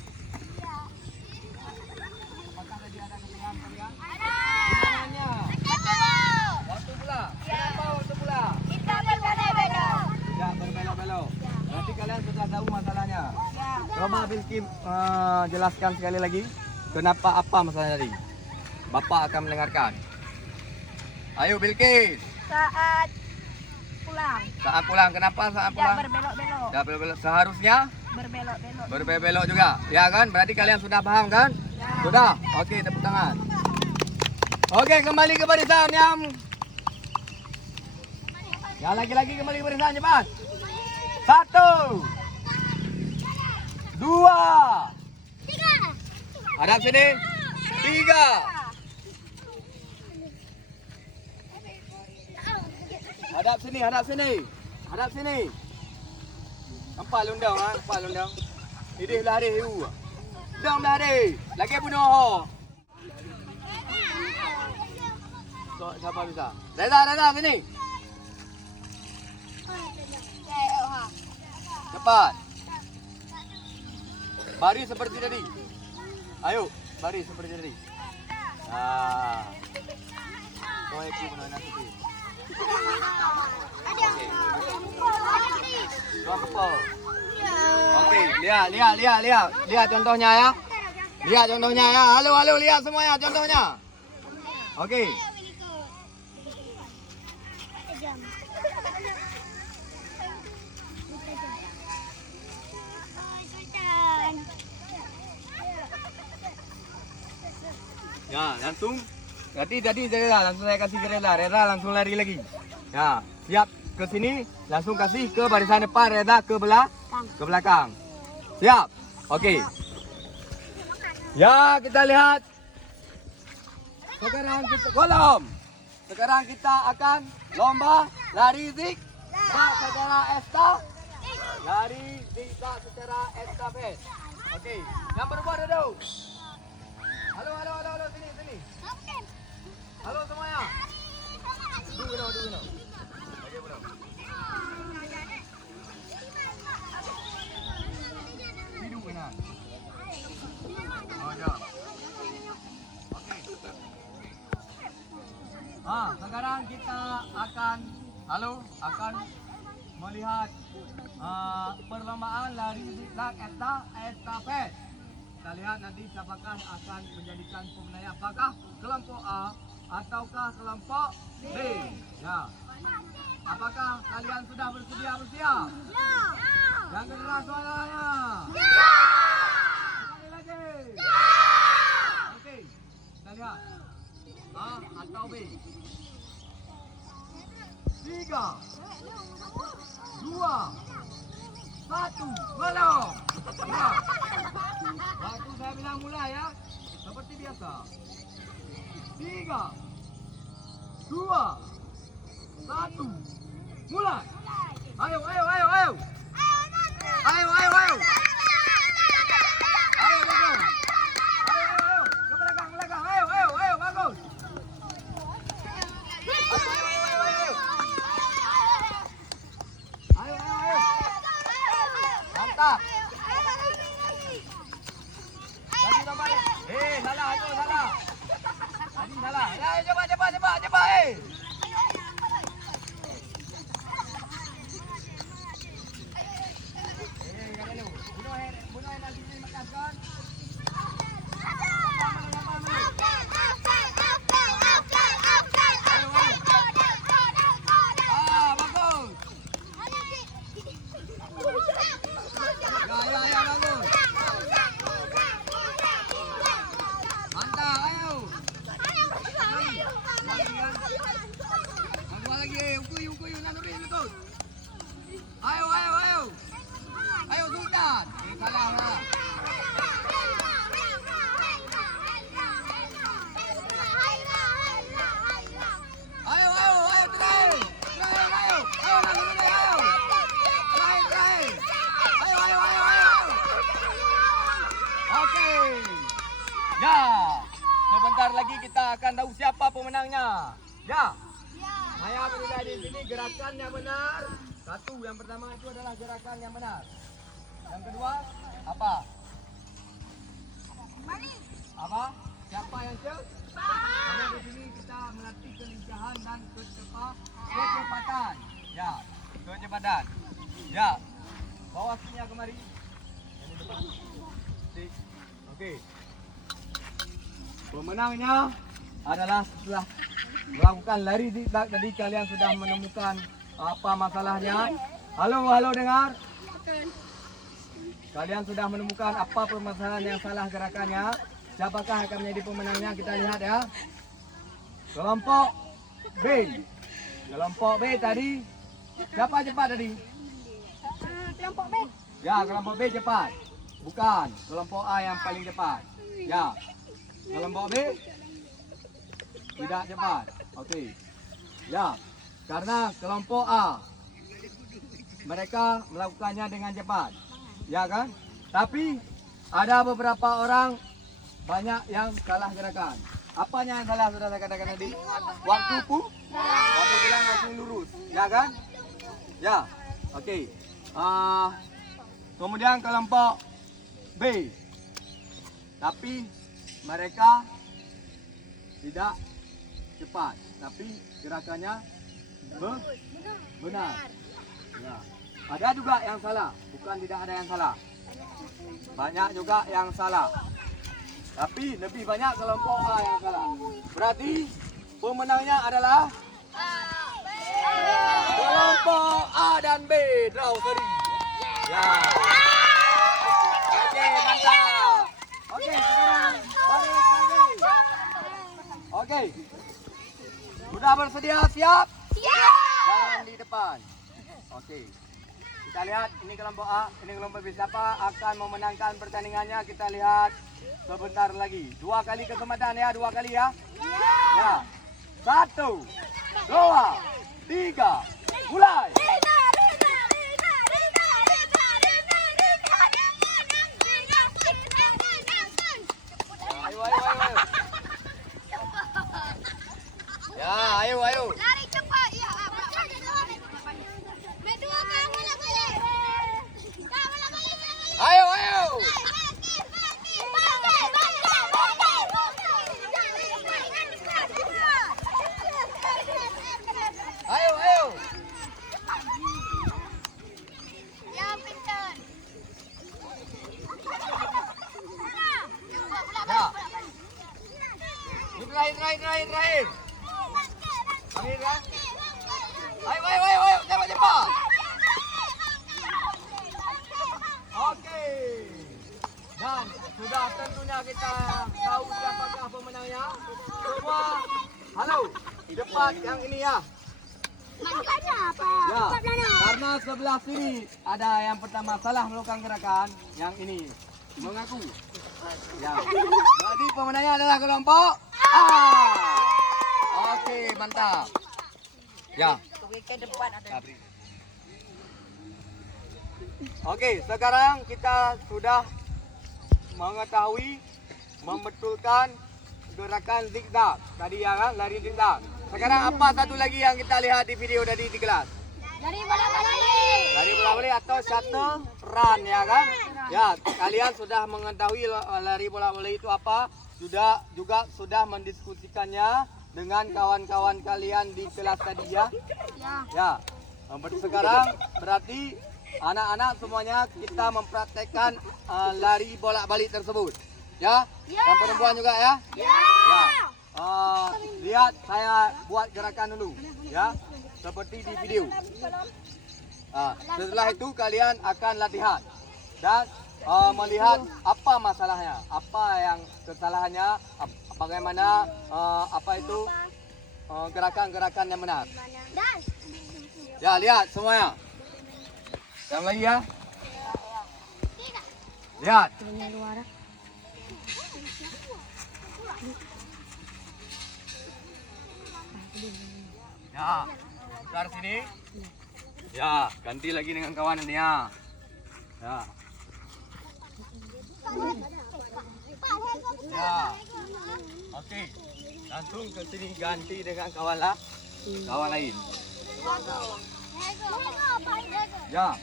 Apakah tadi ada kesalahan kalian? Gimana? Waktu pula. Kenapa waktu pula? Ya, berbelok-belok. Berarti kalian sudah tahu masalahnya. Coba Bilkim jelaskan sekali lagi. Kenapa apa masalahnya tadi? Bapak akan mendengarkan. Ayo Bilkis. Saat pulang. Kenapa saat pulang? Berbelok-belok. Ya, belok-belok. Seharusnya Berbelok-belok. berbelok juga. Ya kan? Berarti kalian sudah paham kan? Sudah? Oke, tepuk tangan. Oke, kembali ke barisan yang lagi-lagi kembali ke barisan cepat. 1, 2. Hadap sini. 3. Hadap sini. Nampak lundang nampak lundang. Ini lari hiu. Dang lari. Lagi bunuh. So, siapa bisa? Reza sini. Cepat. Baris seperti tadi. Ayo, baris seperti tadi. Kau ekip nak sikit. Okey, lihat contohnya ya. Lihat contohnya ya. Halo, lihat semuanya contohnya. Okey. Ya, langsung. Berarti tadi langsung saya kasih ke Reza langsung lari lagi. Ya, siap ke sini, langsung kasih ke barisan depan, Reza ke belakang. Siap. Okey. Ya, kita lihat. Sekarang kita akan lomba lari zigzag secara estafet. Okey, yang berbuat duduk. Halo, sini. Halo semuanya. Duduk. Bagi bro. Duduk benar. Oh, ya. Okey. Sekarang kita akan melihat perlombaan lari estafet. Kita lihat nanti siapakah akan menjadikan pemenang. Apakah kelompok A ataukah kelompok B? Ya. Apakah kalian sudah bersiap? Yang keras suaranya. Sekali lagi. Okey. Kita lihat. A atau B? 3, 2, 1, belum. Ya. Waktu saya bilang mulai ya. Seperti biasa. 3, 2, 1, mulai. Ayo. Ayo, bagus. Ayo. Ke belakang. Ayo, bagus. Ayo. Mantap. Tadi nampak ni. Salah itu, salah. Tadi salah. Ya, cepat. Bunuh nanti ni makan kan? Bagus. Ya, bagus. Mantap, ayo. Buat lagi, ukuyu, naluri ikut. Ayo. Ayo, Sultan. Salah lah. Ayo, terakhir. Ayo, naluri, ayo. Terakhir. Ayo. Okey. Ya. Sebentar lagi kita akan tahu siapa pemenangnya. Ya. Saya berdiri di sini gerakan yang benar. Satu, yang pertama itu adalah gerakan yang benar. Yang kedua, apa? Apa? Siapa yang Karena di sini kita melatih kelincahan dan kecepatan. Ya, kecepatan. Ya. Bawa sini kemari. Yang di depan. Okey. Pemenangnya adalah setelah melakukan lari tadi kalian sudah menemukan apa masalahnya. Halo dengar. Kalian sudah menemukan apa permasalahan yang salah gerakannya. Siapakah akan menjadi pemenangnya? Kita lihat ya. Kelompok B. Kelompok B tadi. Siapa cepat tadi? Kelompok B. Ya, kelompok B cepat. Bukan. Kelompok A yang paling cepat. Ya. Kelompok B tidak cepat. Okey. Ya. Karena kelompok A mereka melakukannya dengan cepat. Ya kan? Tapi ada beberapa orang banyak yang salah gerakan. Apanya yang salah sudah saya katakan tadi? Waktu bilang langsung lurus. Ya kan? Ya. Okey. Kemudian kelompok B. Tapi mereka tidak cepat, tapi gerakannya benar. Ya. Ada juga yang salah, bukan tidak ada yang salah. Banyak juga yang salah. Tapi lebih banyak kelompok A yang salah. Berarti pemenangnya adalah kelompok A dan B. Draw seri. Ya. Okey, mantap. Okey, sekarang baris lagi. Okey. Sudah bersedia siap? Siap. Di depan. Okey. Kita lihat ini kelompok A, ini kelompok B. Siapa akan memenangkan pertandingannya? Kita lihat sebentar lagi. 2 kali kesempatan ya, 2 kali ya. Ya. 1, 2, 3. Mulai. Ayo. Ya, ayo. Lari cepat. Ya, Medua kamu lah boleh. Kamu lah boleh. Ayo. Ayo. Terakhir. Akhir kan? Ayo, cepat. Oke. Dan sudah tentunya kita tahu siapakah pemenangnya. Semua, halo, cepat yang ini ya. Makanya apa? Ya, karena sebelah sini ada yang pertama salah melakukan gerakan, yang ini mengaku. Ya, jadi pemenangnya adalah kelompok A. Oke, mantap. Ya. Oke, sekarang kita sudah mengetahui, membetulkan gerakan zigzag. Tadi ya kan, lari zigzag. Sekarang apa satu lagi yang kita lihat di video tadi di kelas? Dari bola-bola. Lari bola voli atau shuttle run ya kan? Ya, kalian sudah mengetahui lari bola voli itu apa? Sudah mendiskusikannya dengan kawan-kawan kalian di kelas tadi ya? Ya. Sekarang berarti anak-anak semuanya kita mempraktekkan lari bola balik tersebut. Ya? Dan perempuan juga ya? Ya. Lihat saya buat gerakan dulu ya. Seperti di video. Setelah itu kalian akan latihan dan melihat apa masalahnya, apa yang kesalahannya, bagaimana apa itu gerakan-gerakan yang benar. Ya, lihat semuanya. Yang lagi ya. Lihat. Ya, putar sini. Ya, ganti lagi dengan kawan ini ya. Ya. Ya. Oke. Langsung ke sini ganti dengan kawan lain. Ya.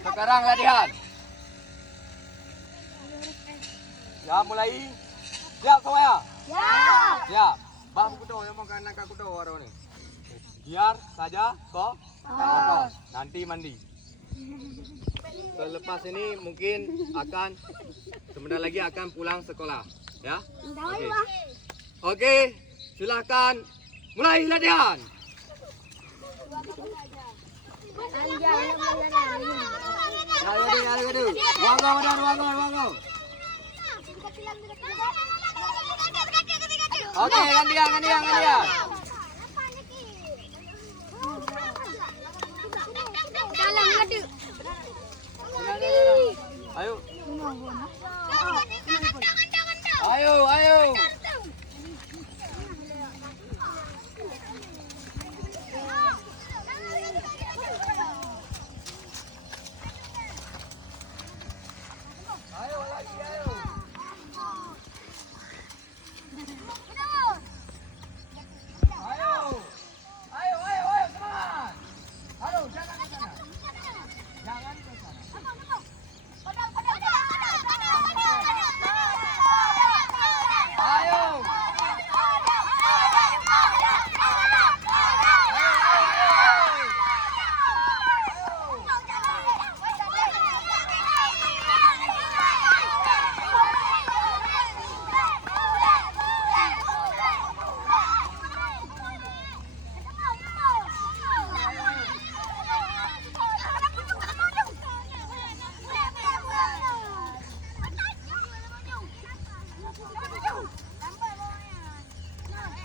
Sekarang latihan. Ya, mulai. Siap semuanya? Siap. Bang kudo yang mau kena kudo orang ni. Biar saja kok. Nanti mandi. Selepas ini mungkin akan sebentar lagi akan pulang sekolah, ya. Oke, silakan mulai latihan. Wago. Oke, gantian. Ayo.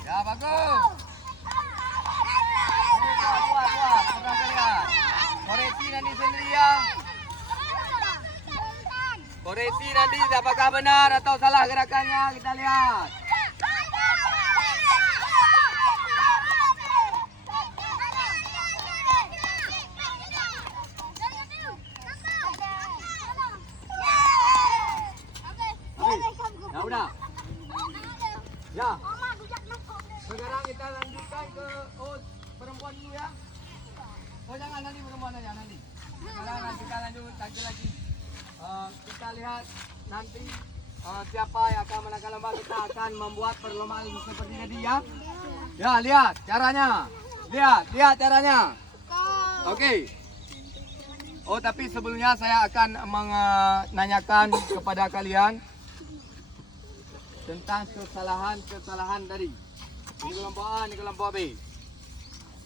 Ya, bagus. Buat. Koreksi nanti sendiri ya. Koreksi nanti apakah benar atau salah gerakannya, kita lihat. Ya udah. Ya. Sekarang kita lanjutkan ke perempuan dulu ya. Jangan nanti perempuan aja nanti. Sekarang kita lanjut lagi. Kita lihat nanti siapa yang akan menangkan lomba. Kita akan membuat perlombaan seperti tadi ya. Ya, lihat caranya. Lihat caranya. Oke. Tapi sebelumnya saya akan menanyakan kepada kalian. tentang kesalahan tadi. Ini kelompok A, ini kelompok B.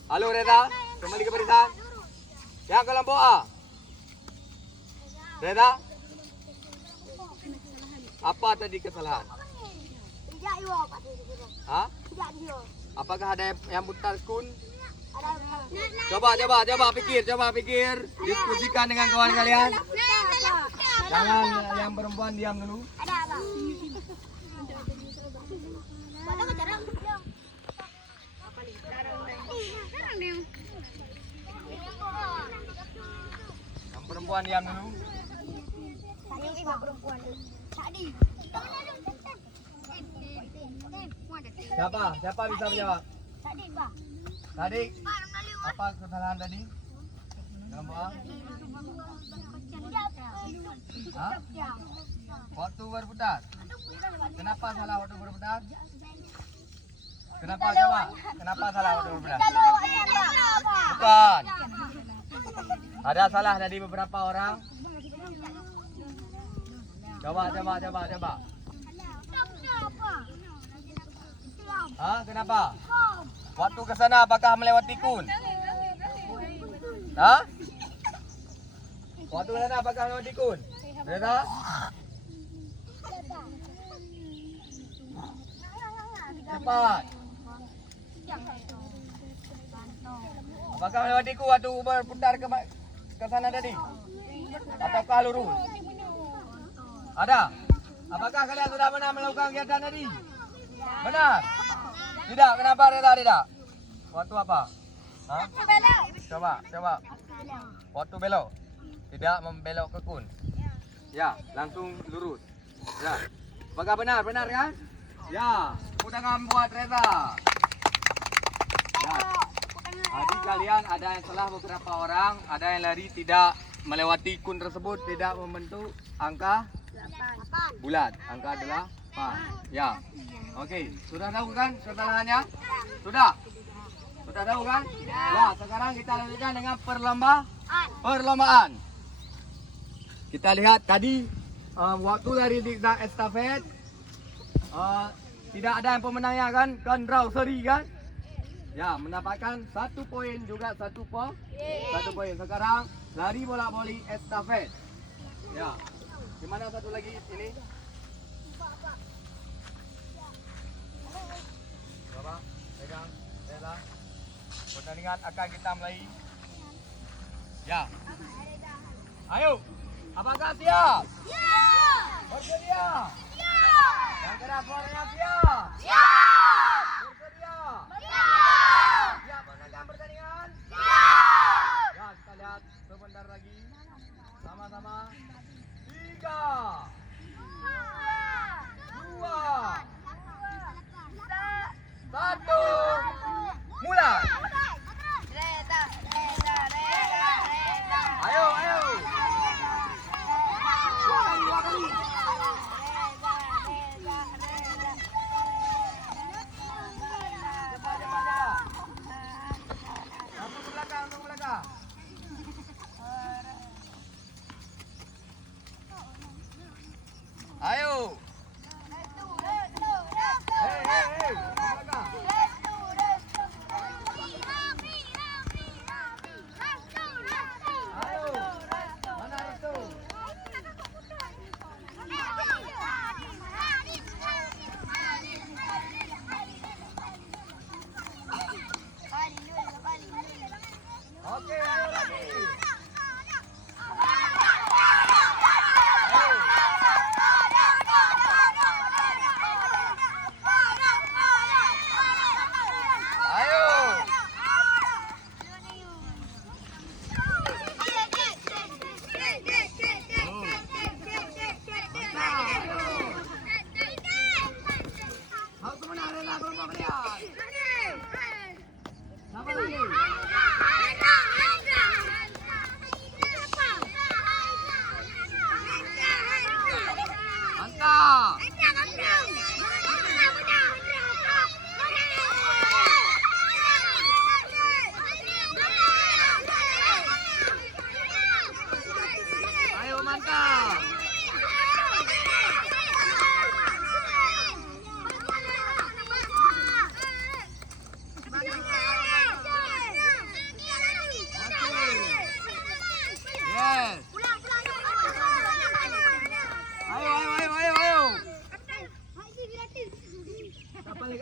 Halo Reza, kembali ke barisan. Yang kelompok A. Reza, apa tadi kesalahan? Tidak yo, Pak. Hah? Tidak yo. Apakah ada yang putar kun? Ada. Coba pikir. Diskusikan dengan kawan kalian. Jangan yang perempuan diam dulu. Ada apa? Ada kejarang. Yang perempuan diam dulu. Tadi perempuan. Tadi. Siapa bisa menjawab? Tadi, Pak. Tadi apa kesalahan tadi? Kelompok A? Hah? Waktu berputar. Kenapa salah waktu berputar? Kenapa coba? Kenapa salah waktu berputar? Bukan. Ada salah dari beberapa orang. Coba. Hah? Kenapa? Waktu ke sana apakah melewati kun? Hah? Waktu ke sana apakah melewati kun? Reza? Cepat. Apakah melewati kun waktu berputar ke sana tadi? Ataukah lurus? Ada? Apakah kalian sudah pernah melakukan kegiatan tadi? Benar? Tidak, kenapa Reza tidak? Waktu apa? Hah? Coba. Waktu belok. Tidak membelok ke kun. Ya, langsung lurus. Ya. Apakah benar? Benar kan? Ya. Tepuk tangan buat Reza. Ya. Tadi kalian ada yang salah beberapa orang, ada yang lari tidak melewati kun tersebut, tidak membentuk angka bulat. Angka adalah 8. Ya. Okey, sudah tahu kan kesalahannya? Sudah tahu kan? Ya, sekarang kita lanjutkan dengan perlombaan. Kita lihat tadi waktu dari zigzag estafet tidak ada yang pemenangnya kan draw seri kan? Ya, mendapatkan 1 poin juga 1 poin. Sekarang lari bola voli estafet. Ya. Di mana satu lagi ini? Coba pegang, Reza. Pertandingan akan kita mulai. Ya. Ayo. Apakah siap? Siap. Bersedia? Siap. Yang keras suaranya siap? Siap. Bersedia? Siap. Siap menonton pertandingan? Siap. Ya, kita lihat sebentar lagi. Sama-sama. 3, 2, 1. Mulai. Ayo. Dua kali.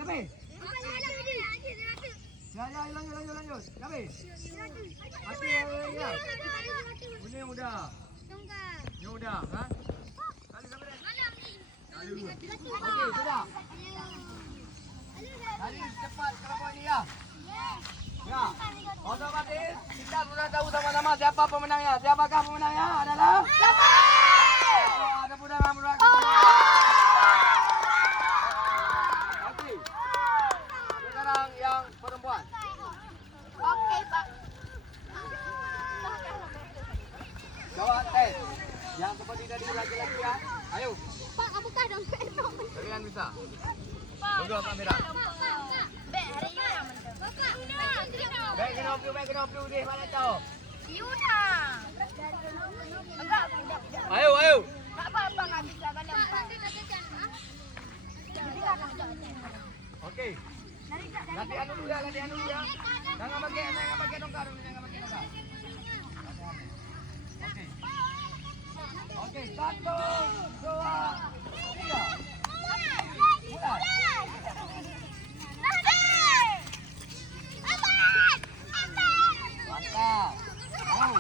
Kami. Ya, lanjut. Kami. Hati ya. Ini udah. Ini udah, kan? Kali sampai deh. Okey, sudah. Hari cepat kelompok ini ya. Ya. Otomatis kita sudah tahu sama-sama siapa pemenangnya. Siapakah pemenangnya? Adalah ada budak-budak. Okey. Sekarang yang perempuan. Oke, Pak. Jawab tes. Yang seperti tadi laki-laki ya. Ayo. Pak, buka dong. Kalian bisa. Tunggu kamera. Bek, hari ini yang menang. Bapak. Baik kena opi deh mana tahu. Yuna. Enggak, tidak. Ayo. Tak apa-apa, nggak bisa kan yang Pak. Okey. Latihan dulu ya. Jangan pakai dongkar. Okey, 1, 2, 3. Mulai. Mantap. Wow.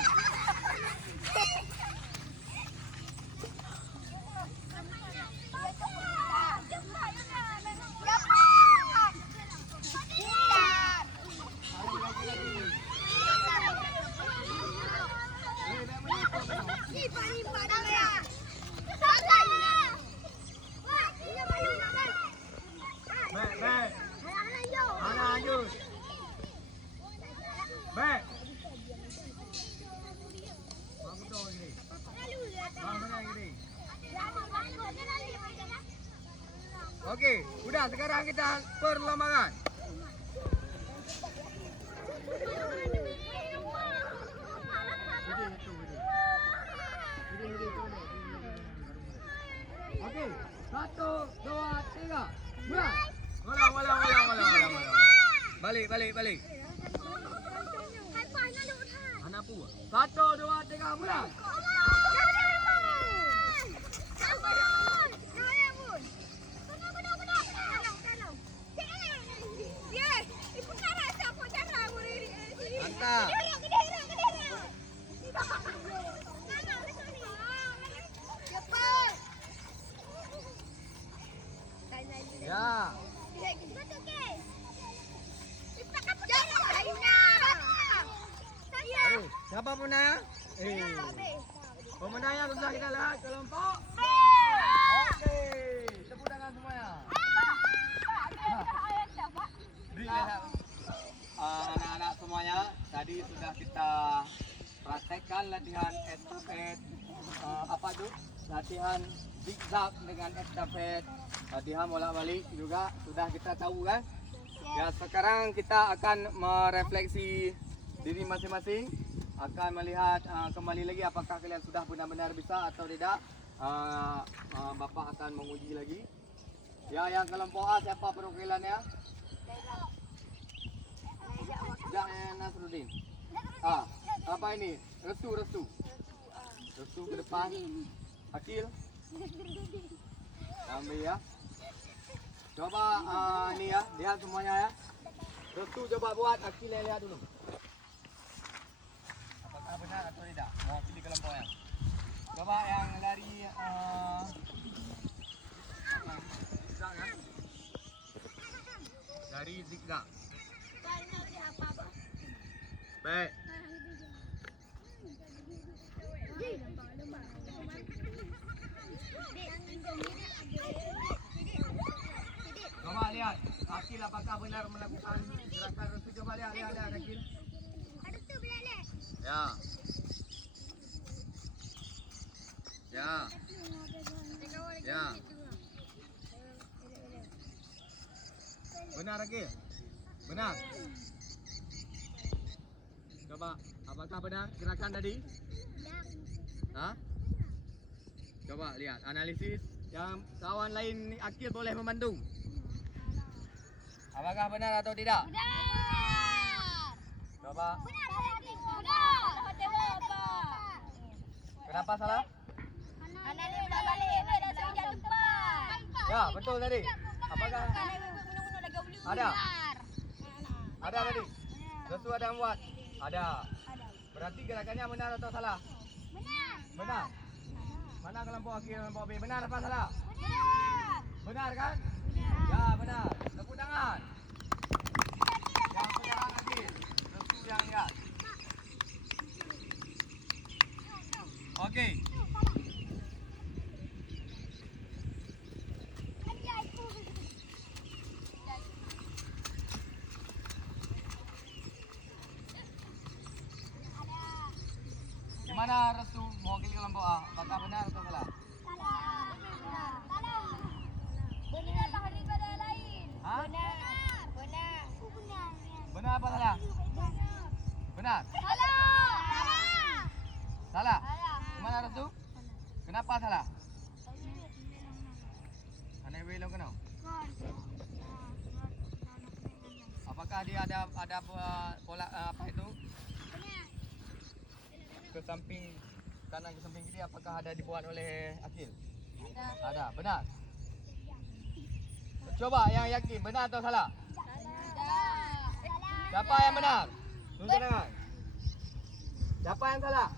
Baik. Mana lanjut? Baik. Bagus dong ini. Mana ini? Okey, udah sekarang kita perlombangan. Okey, 1, 2, 3. Mulai. Ulang. Balik. Anak pu. 1, 2, 3, mulai. Mantap. Ya. Siapa pemenang? Pemenangnya sudah kita lihat kelompok. Okey, tepuk tangan semuanya. Anak-anak semuanya, tadi sudah kita praktekkan latihan estafet latihan zigzag dengan estafet, latihan bolak-balik juga sudah kita tahu kan? Ya, sekarang kita akan merefleksi diri masing-masing, akan melihat kembali lagi apakah kalian sudah benar-benar bisa atau tidak. Bapak akan menguji lagi. Ya, yang kelompok A siapa perwakilannya? Jangan Nasruddin. Apa ini? Restu ke depan. Akil. Ambil ya. Coba ini ya, lihat semuanya ya. Restu coba buat, Akil lihat dulu. Apakah benar atau tidak? Mau pilih kelompoknya. Coba yang lari zigzag ya. Dari zigzag. Baik. Coba lihat, Akil apakah benar melakukan gerakan restu? Coba lihat Akil. Ya. Benar Akil? Benar. Coba, apakah benar gerakan tadi? Coba lihat, analisis yang kawan lain Akil boleh membantu. Apakah benar atau tidak? Benar. Coba. Benar. Kenapa salah? Analisis balik. Ada saya jangan lupa. Ya, betul tadi. Apakah? Ada? Ada tadi? Restu ada yang buat? Ada. Berarti gerakannya benar atau salah? Benar. Mana kelompok A, kelompok B? Benar apa salah? Benar kan? Ya, benar. Tepuk tangan. Yang sekarang lagi. Restu yang lihat. Okey. Gimana restu mewakili kelompok A? Apakah benar atau salah? Hah? Benar apa salah? Benar. Salah. Gimana restu? Kenapa salah? Aneh belok kena. Apakah dia ada pola apa itu? Ke samping kanan ke samping kiri, apakah ada dibuat oleh Akil? Ada. Benar. Coba yang yakin benar atau salah? Siapa yang benar? Tunjuk tangan. Siapa yang salah?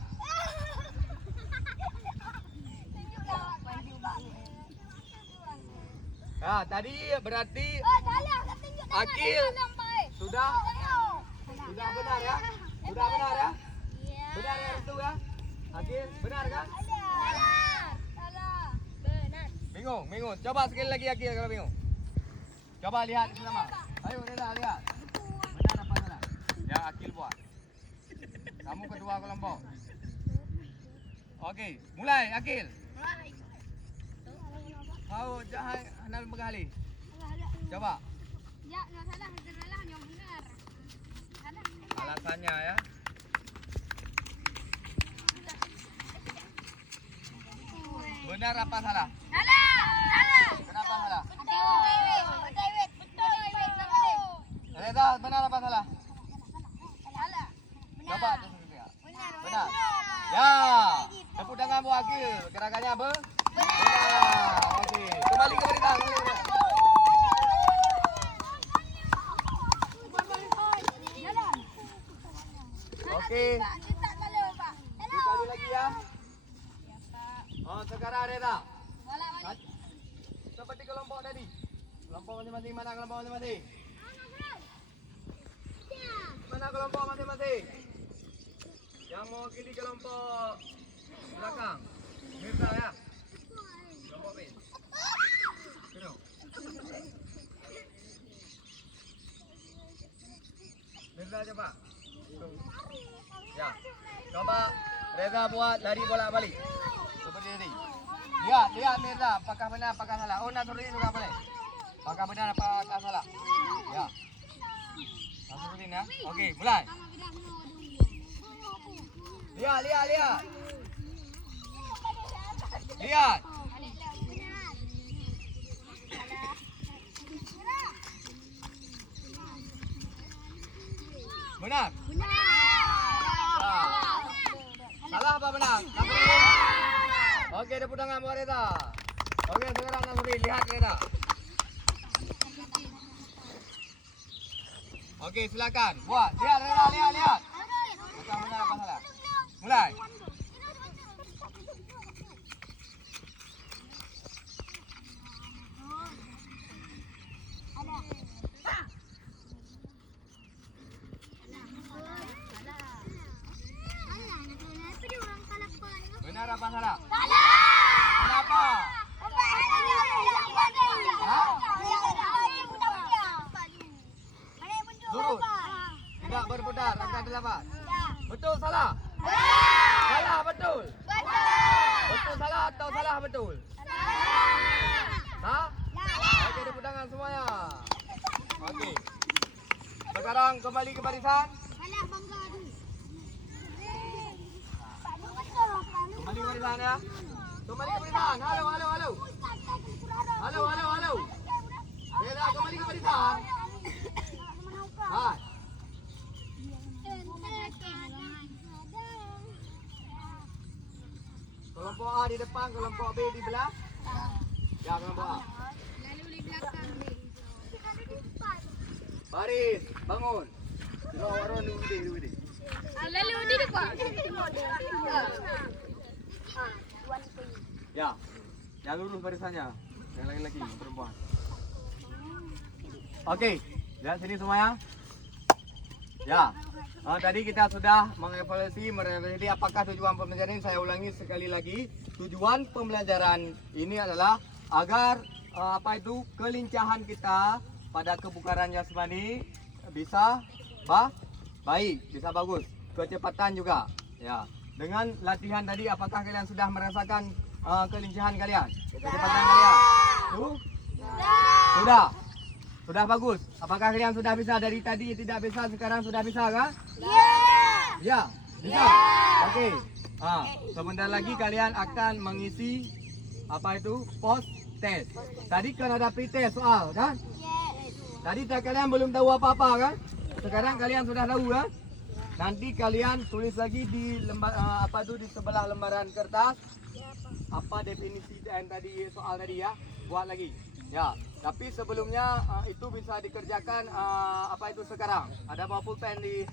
Ya, tadi berarti Akil sudah benar ya? Sudah benar ya? Benar ya itu ya? Akil, benar kan? Bingung. Coba sekali lagi Akil kalau bingung. Coba lihat bersama. Ayo Reza lihat. Benar apa salah? Yang Akil buat. Kamu kedua kelompok. Okey, mulai Akil. Kau jangan hendak berkali. Coba. Ya, nggak salah, yang benar. Alasannya ya. Benar apa salah? Salah. Kenapa salah? Betul. Reza, benar apa salah? Salah. Coba terus lihat. Benar. Ya. Tepuk tangan buat Akil. Gerakannya apa? Benar. Okey. Kembali ke berita. Okey. Sekali lagi ya. Oh, sekarang Reza. Seperti kelompok tadi. Kelompok masing-masing, mana kelompok masing-masing? Mana kelompok masing-masing? Yang mewakili kelompok belakang. Mirza ya. Kelompok B. Kena. Mirza coba. Ya. Coba Reza buat lari bolak-balik. Seperti ini. Lihat Mirza, apakah benar apakah salah. Oh, Nasruddin juga boleh. Apakah benar apakah salah? Ya. Nasruddin ya. Okey, mulai. Lihat. Lihat. Benar. Ya. Salah apa benar? Okey, tepuk tangan buat Reza. Okey, sekarang Nasruddin lihat Reza. Okey, silakan. Buat. Lihat Reza, lihat. Apakah benar apa salah? Mulai. Benar apa salah? Kenapa? Lurus. Tidak berputar angka 8. Betul salah? Salah betul. Betul salah atau salah betul? Hah? Okey, tepuk tangan semuanya. Okey. Sekarang kembali ke barisan. Kembali ke barisan ya. Kembali ke barisan. Halo. Reza, kembali ke barisan. Hai. Kelompok A di depan, kelompok B di belah. Ya, kelompok A. Lalu di belakang. Baris, bangun. Waron Widi. Lalu di depan. Ya. Yang lurus barisannya. Yang laki-laki, perempuan. Oke, lihat sini semuanya. Ya. Tadi kita sudah mengevaluasi, merevisi apakah tujuan pembelajaran ini. Saya ulangi sekali lagi. Tujuan pembelajaran ini adalah agar kelincahan kita pada kebugaran jasmani bisa baik, bisa bagus. Kecepatan juga. Ya. Dengan latihan tadi, apakah kalian sudah merasakan kelincahan kalian? Kecepatan kalian? Sudah. Sudah bagus. Apakah kalian sudah bisa dari tadi tidak bisa, sekarang sudah bisa kan? Ya, bisa. Oke. Sebentar lagi kalian akan mengisi post test. Tadi kan ada pretest soal kan? Tadi kalian belum tahu apa-apa kan? Sekarang kalian sudah tahu kan? Nanti kalian tulis lagi di di sebelah lembaran kertas apa definisi dan tadi soal tadi ya. Buat lagi. Ya, tapi sebelumnya itu bisa dikerjakan sekarang. Ada bawa pulpen di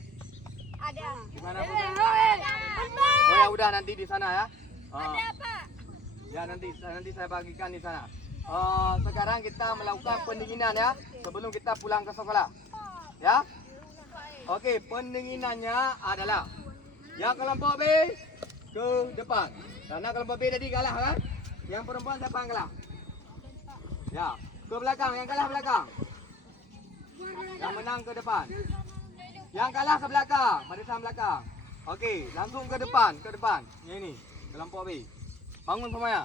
Ada. Di mana pulpen? Oh ya udah nanti di sana ya. Ada apa? Ya nanti saya bagikan di sana. Sekarang kita melakukan pendinginan ya sebelum kita pulang ke sekolah. Ya. Oke, pendinginannya adalah yang kelompok B ke depan. Karena kelompok B tadi kalah kan? Yang perempuan siapa yang kalah? Ya, ke belakang, yang kalah belakang. Yang menang ke depan. Yang kalah ke belakang, barisan belakang. Oke, langsung ke depan. Yang ini, kelompok B. Bangun semuanya.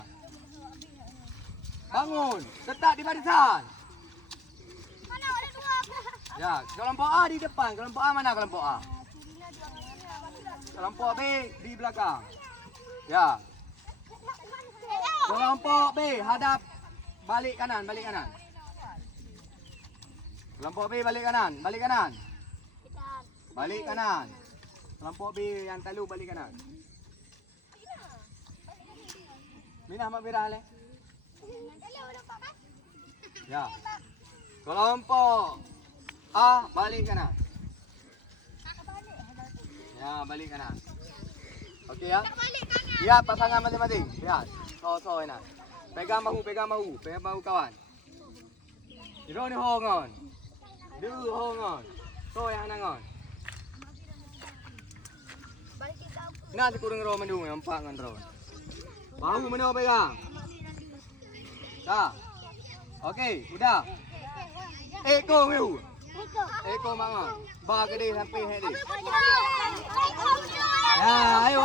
Bangun, tetap di barisan. Mana ada dua? Ya, kelompok A di depan. Kelompok A mana kelompok A? Kelompok B di belakang. Ya. Kelompok B hadap balik kanan. Kelompok B balik kanan. Balik kanan. Kelompok B yang talu balik kanan. Minah mak birah le. Ya. Kelompok A balik kanan. Ya, balik kanan. Okey ya. Lihat pasangan masing-masing. Lihat. So enak. Pegang bahu kawan. Jero ni hongon. Dulu hongon. So yang nangon. Nah, si kurang ro mendung yang empat ngan ro. Bahu mana pegang? Dah. Okey, udah. Eko meu. Eko mangon. Ba gede sampai hedi. Ya, ayo.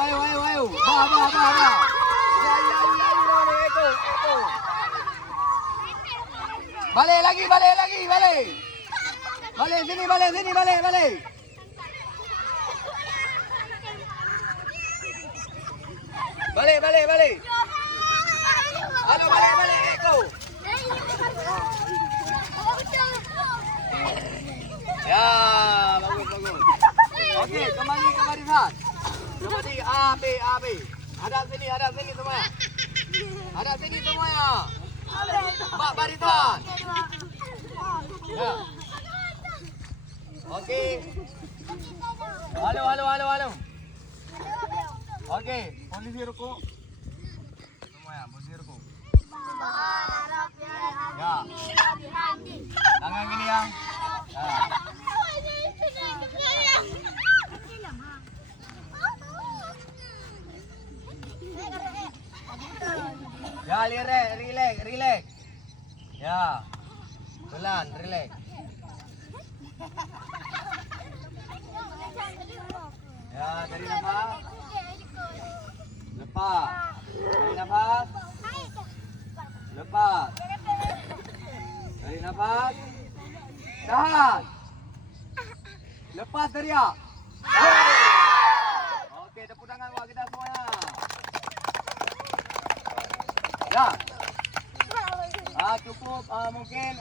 Ba. Ya, Eko. Balik lagi. Balik sini. Balik. Halo, balik Eko. Ya, bagus. Okey, kembali ke barisan. Kembali A B. Hadap sini semuanya. Hadap sini semuanya. Bak barisan. Ya. Okey. Halo. Okey, posisi ruku. Semuanya, posisi ruku. Ya. Tangan gini ya. Ya, relax. Ya. Pelan, relax. Ya, dari nafas. Lepas. Dari nafas. Lepas. Dari nafas. Tahan. Lepas teriak. Okey, tepuk tangan buat kita semuanya. Ya. Cukup mungkin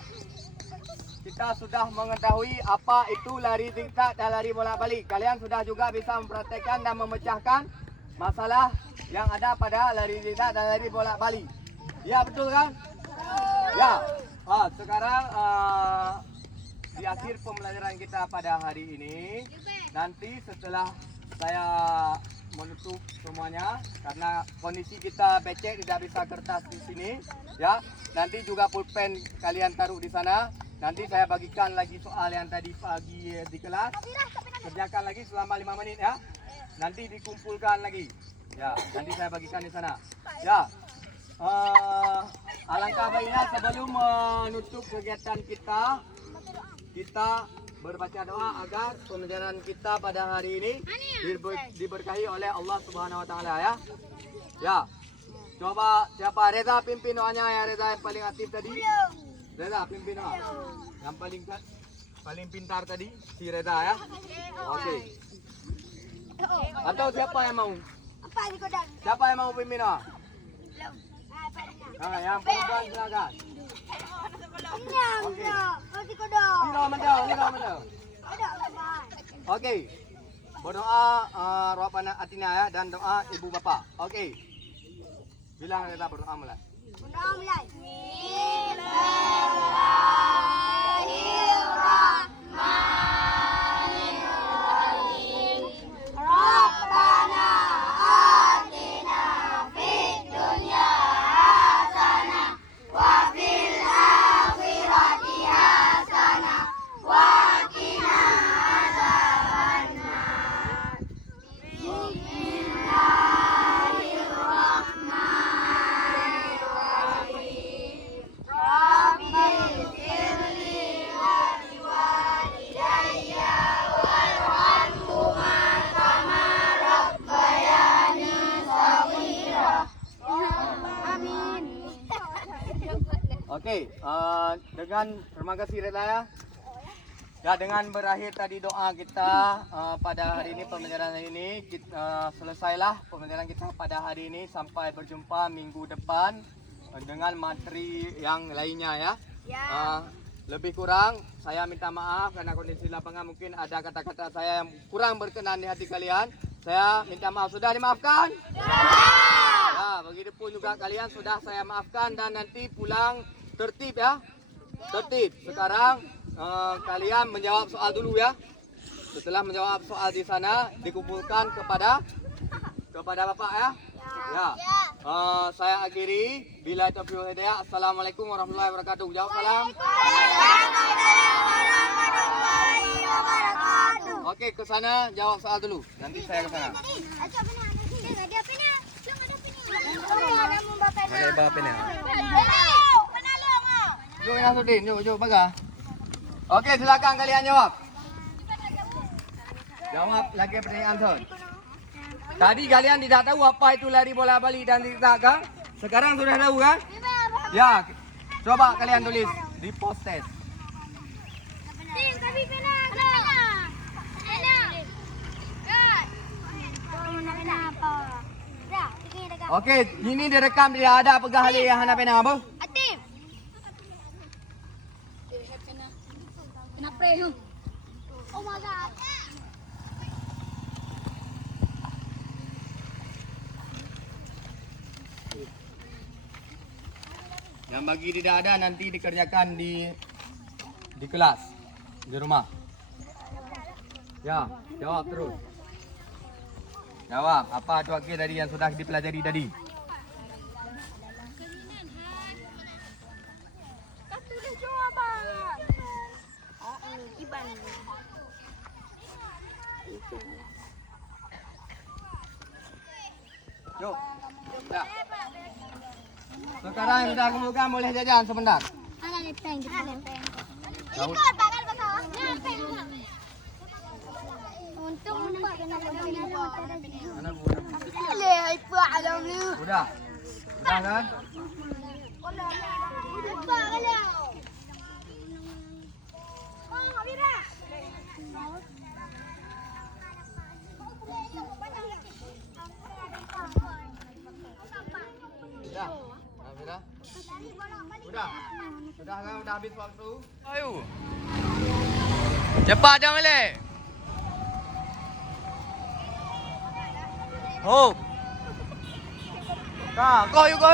kita sudah mengetahui apa itu lari zigzag dan lari bolak-balik. Kalian sudah juga bisa mempraktekkan dan memecahkan masalah yang ada pada lari zigzag dan lari bolak-balik. Ya, betul kan? Ya. Sekarang di akhir pembelajaran kita pada hari ini, nanti setelah saya menutup semuanya karena kondisi kita becek tidak bisa kertas di sini, ya. Nanti juga pulpen kalian taruh di sana. Nanti saya bagikan lagi soal yang tadi pagi di kelas. Kerjakan lagi selama 5 menit ya. Nanti dikumpulkan lagi. Ya, nanti saya bagikan di sana. Ya. Alangkah baiknya sebelum menutup kegiatan kita berbaca doa agar pembelajaran kita pada hari ini diberkahi oleh Allah Subhanahu wa taala ya. Ya. Coba siapa Reza pimpin doanya ya, Reza yang paling aktif tadi. Reza pimpin doa. Yang paling pintar tadi si Reza ya. Oke. Atau siapa yang mau? Siapa yang mau pimpin doa? Nah, yang perempuan silakan. Oke. Berdoa Rabbana Atina ya dan doa ibu bapak. Oke. Bilang kita berdoa mulai. Bismillahirrahmanirrahim. Rabbana atina fid dunya hasanah wa fil akhirati hasanah wa qina adzabannar. Bismillahirrahmanirrahim. Rabbil firli waliwalidayya warhamhuma kama rabbayani shaghira. Amin. Oke, dengan terima kasih Reza ya. Ya, dengan berakhir tadi doa kita pada hari ini, pembelajaran hari ini, selesailah pembelajaran kita pada hari ini. Sampai berjumpa minggu depan dengan materi yang lainnya ya. Lebih kurang saya minta maaf karena kondisi lapangan mungkin ada kata-kata saya yang kurang berkenan di hati kalian. Saya minta maaf. Sudah dimaafkan? Ya, begitupun juga kalian sudah saya maafkan dan nanti pulang tertib ya. Tertib. Sekarang kalian menjawab soal dulu ya. Setelah menjawab soal di sana dikumpulkan kepada Bapak ya. Ya. Saya akhiri. Bila taufiq wal hidayah. Assalamualaikum warahmatullahi wabarakatuh. Jawab salam. Oke, ke sana jawab soal dulu. Nanti saya ke sana. Ada bapaknya. Yuk Nasruddin, yuk baga. Oke, silakan kalian jawab. Jawab lagi pertanyaan answer. Tadi kalian tidak tahu apa itu lari bola balik dan zigzag. Sekarang sudah tahu kan? Ya. Coba kalian tulis di post test. Oke, ini direkam, tidak ada pegah hari yang hana pena apa? Oh my god. Yang bagi tidak ada nanti dikerjakan di kelas, di rumah. Ya, jawab terus. Jawab, apa itu akhir dari yang sudah dipelajari tadi? Yuk. Ya. Sekarang yang sudah kumpulkan boleh jajan sebentar. Ikut bakal ke bawah. Untung lupa kena Udah. Udah kan? Udah. Sudah. Udah. Sudah kan? Udah habis waktu. Ayo. Cepat jangan melek. Oh. Kau, go.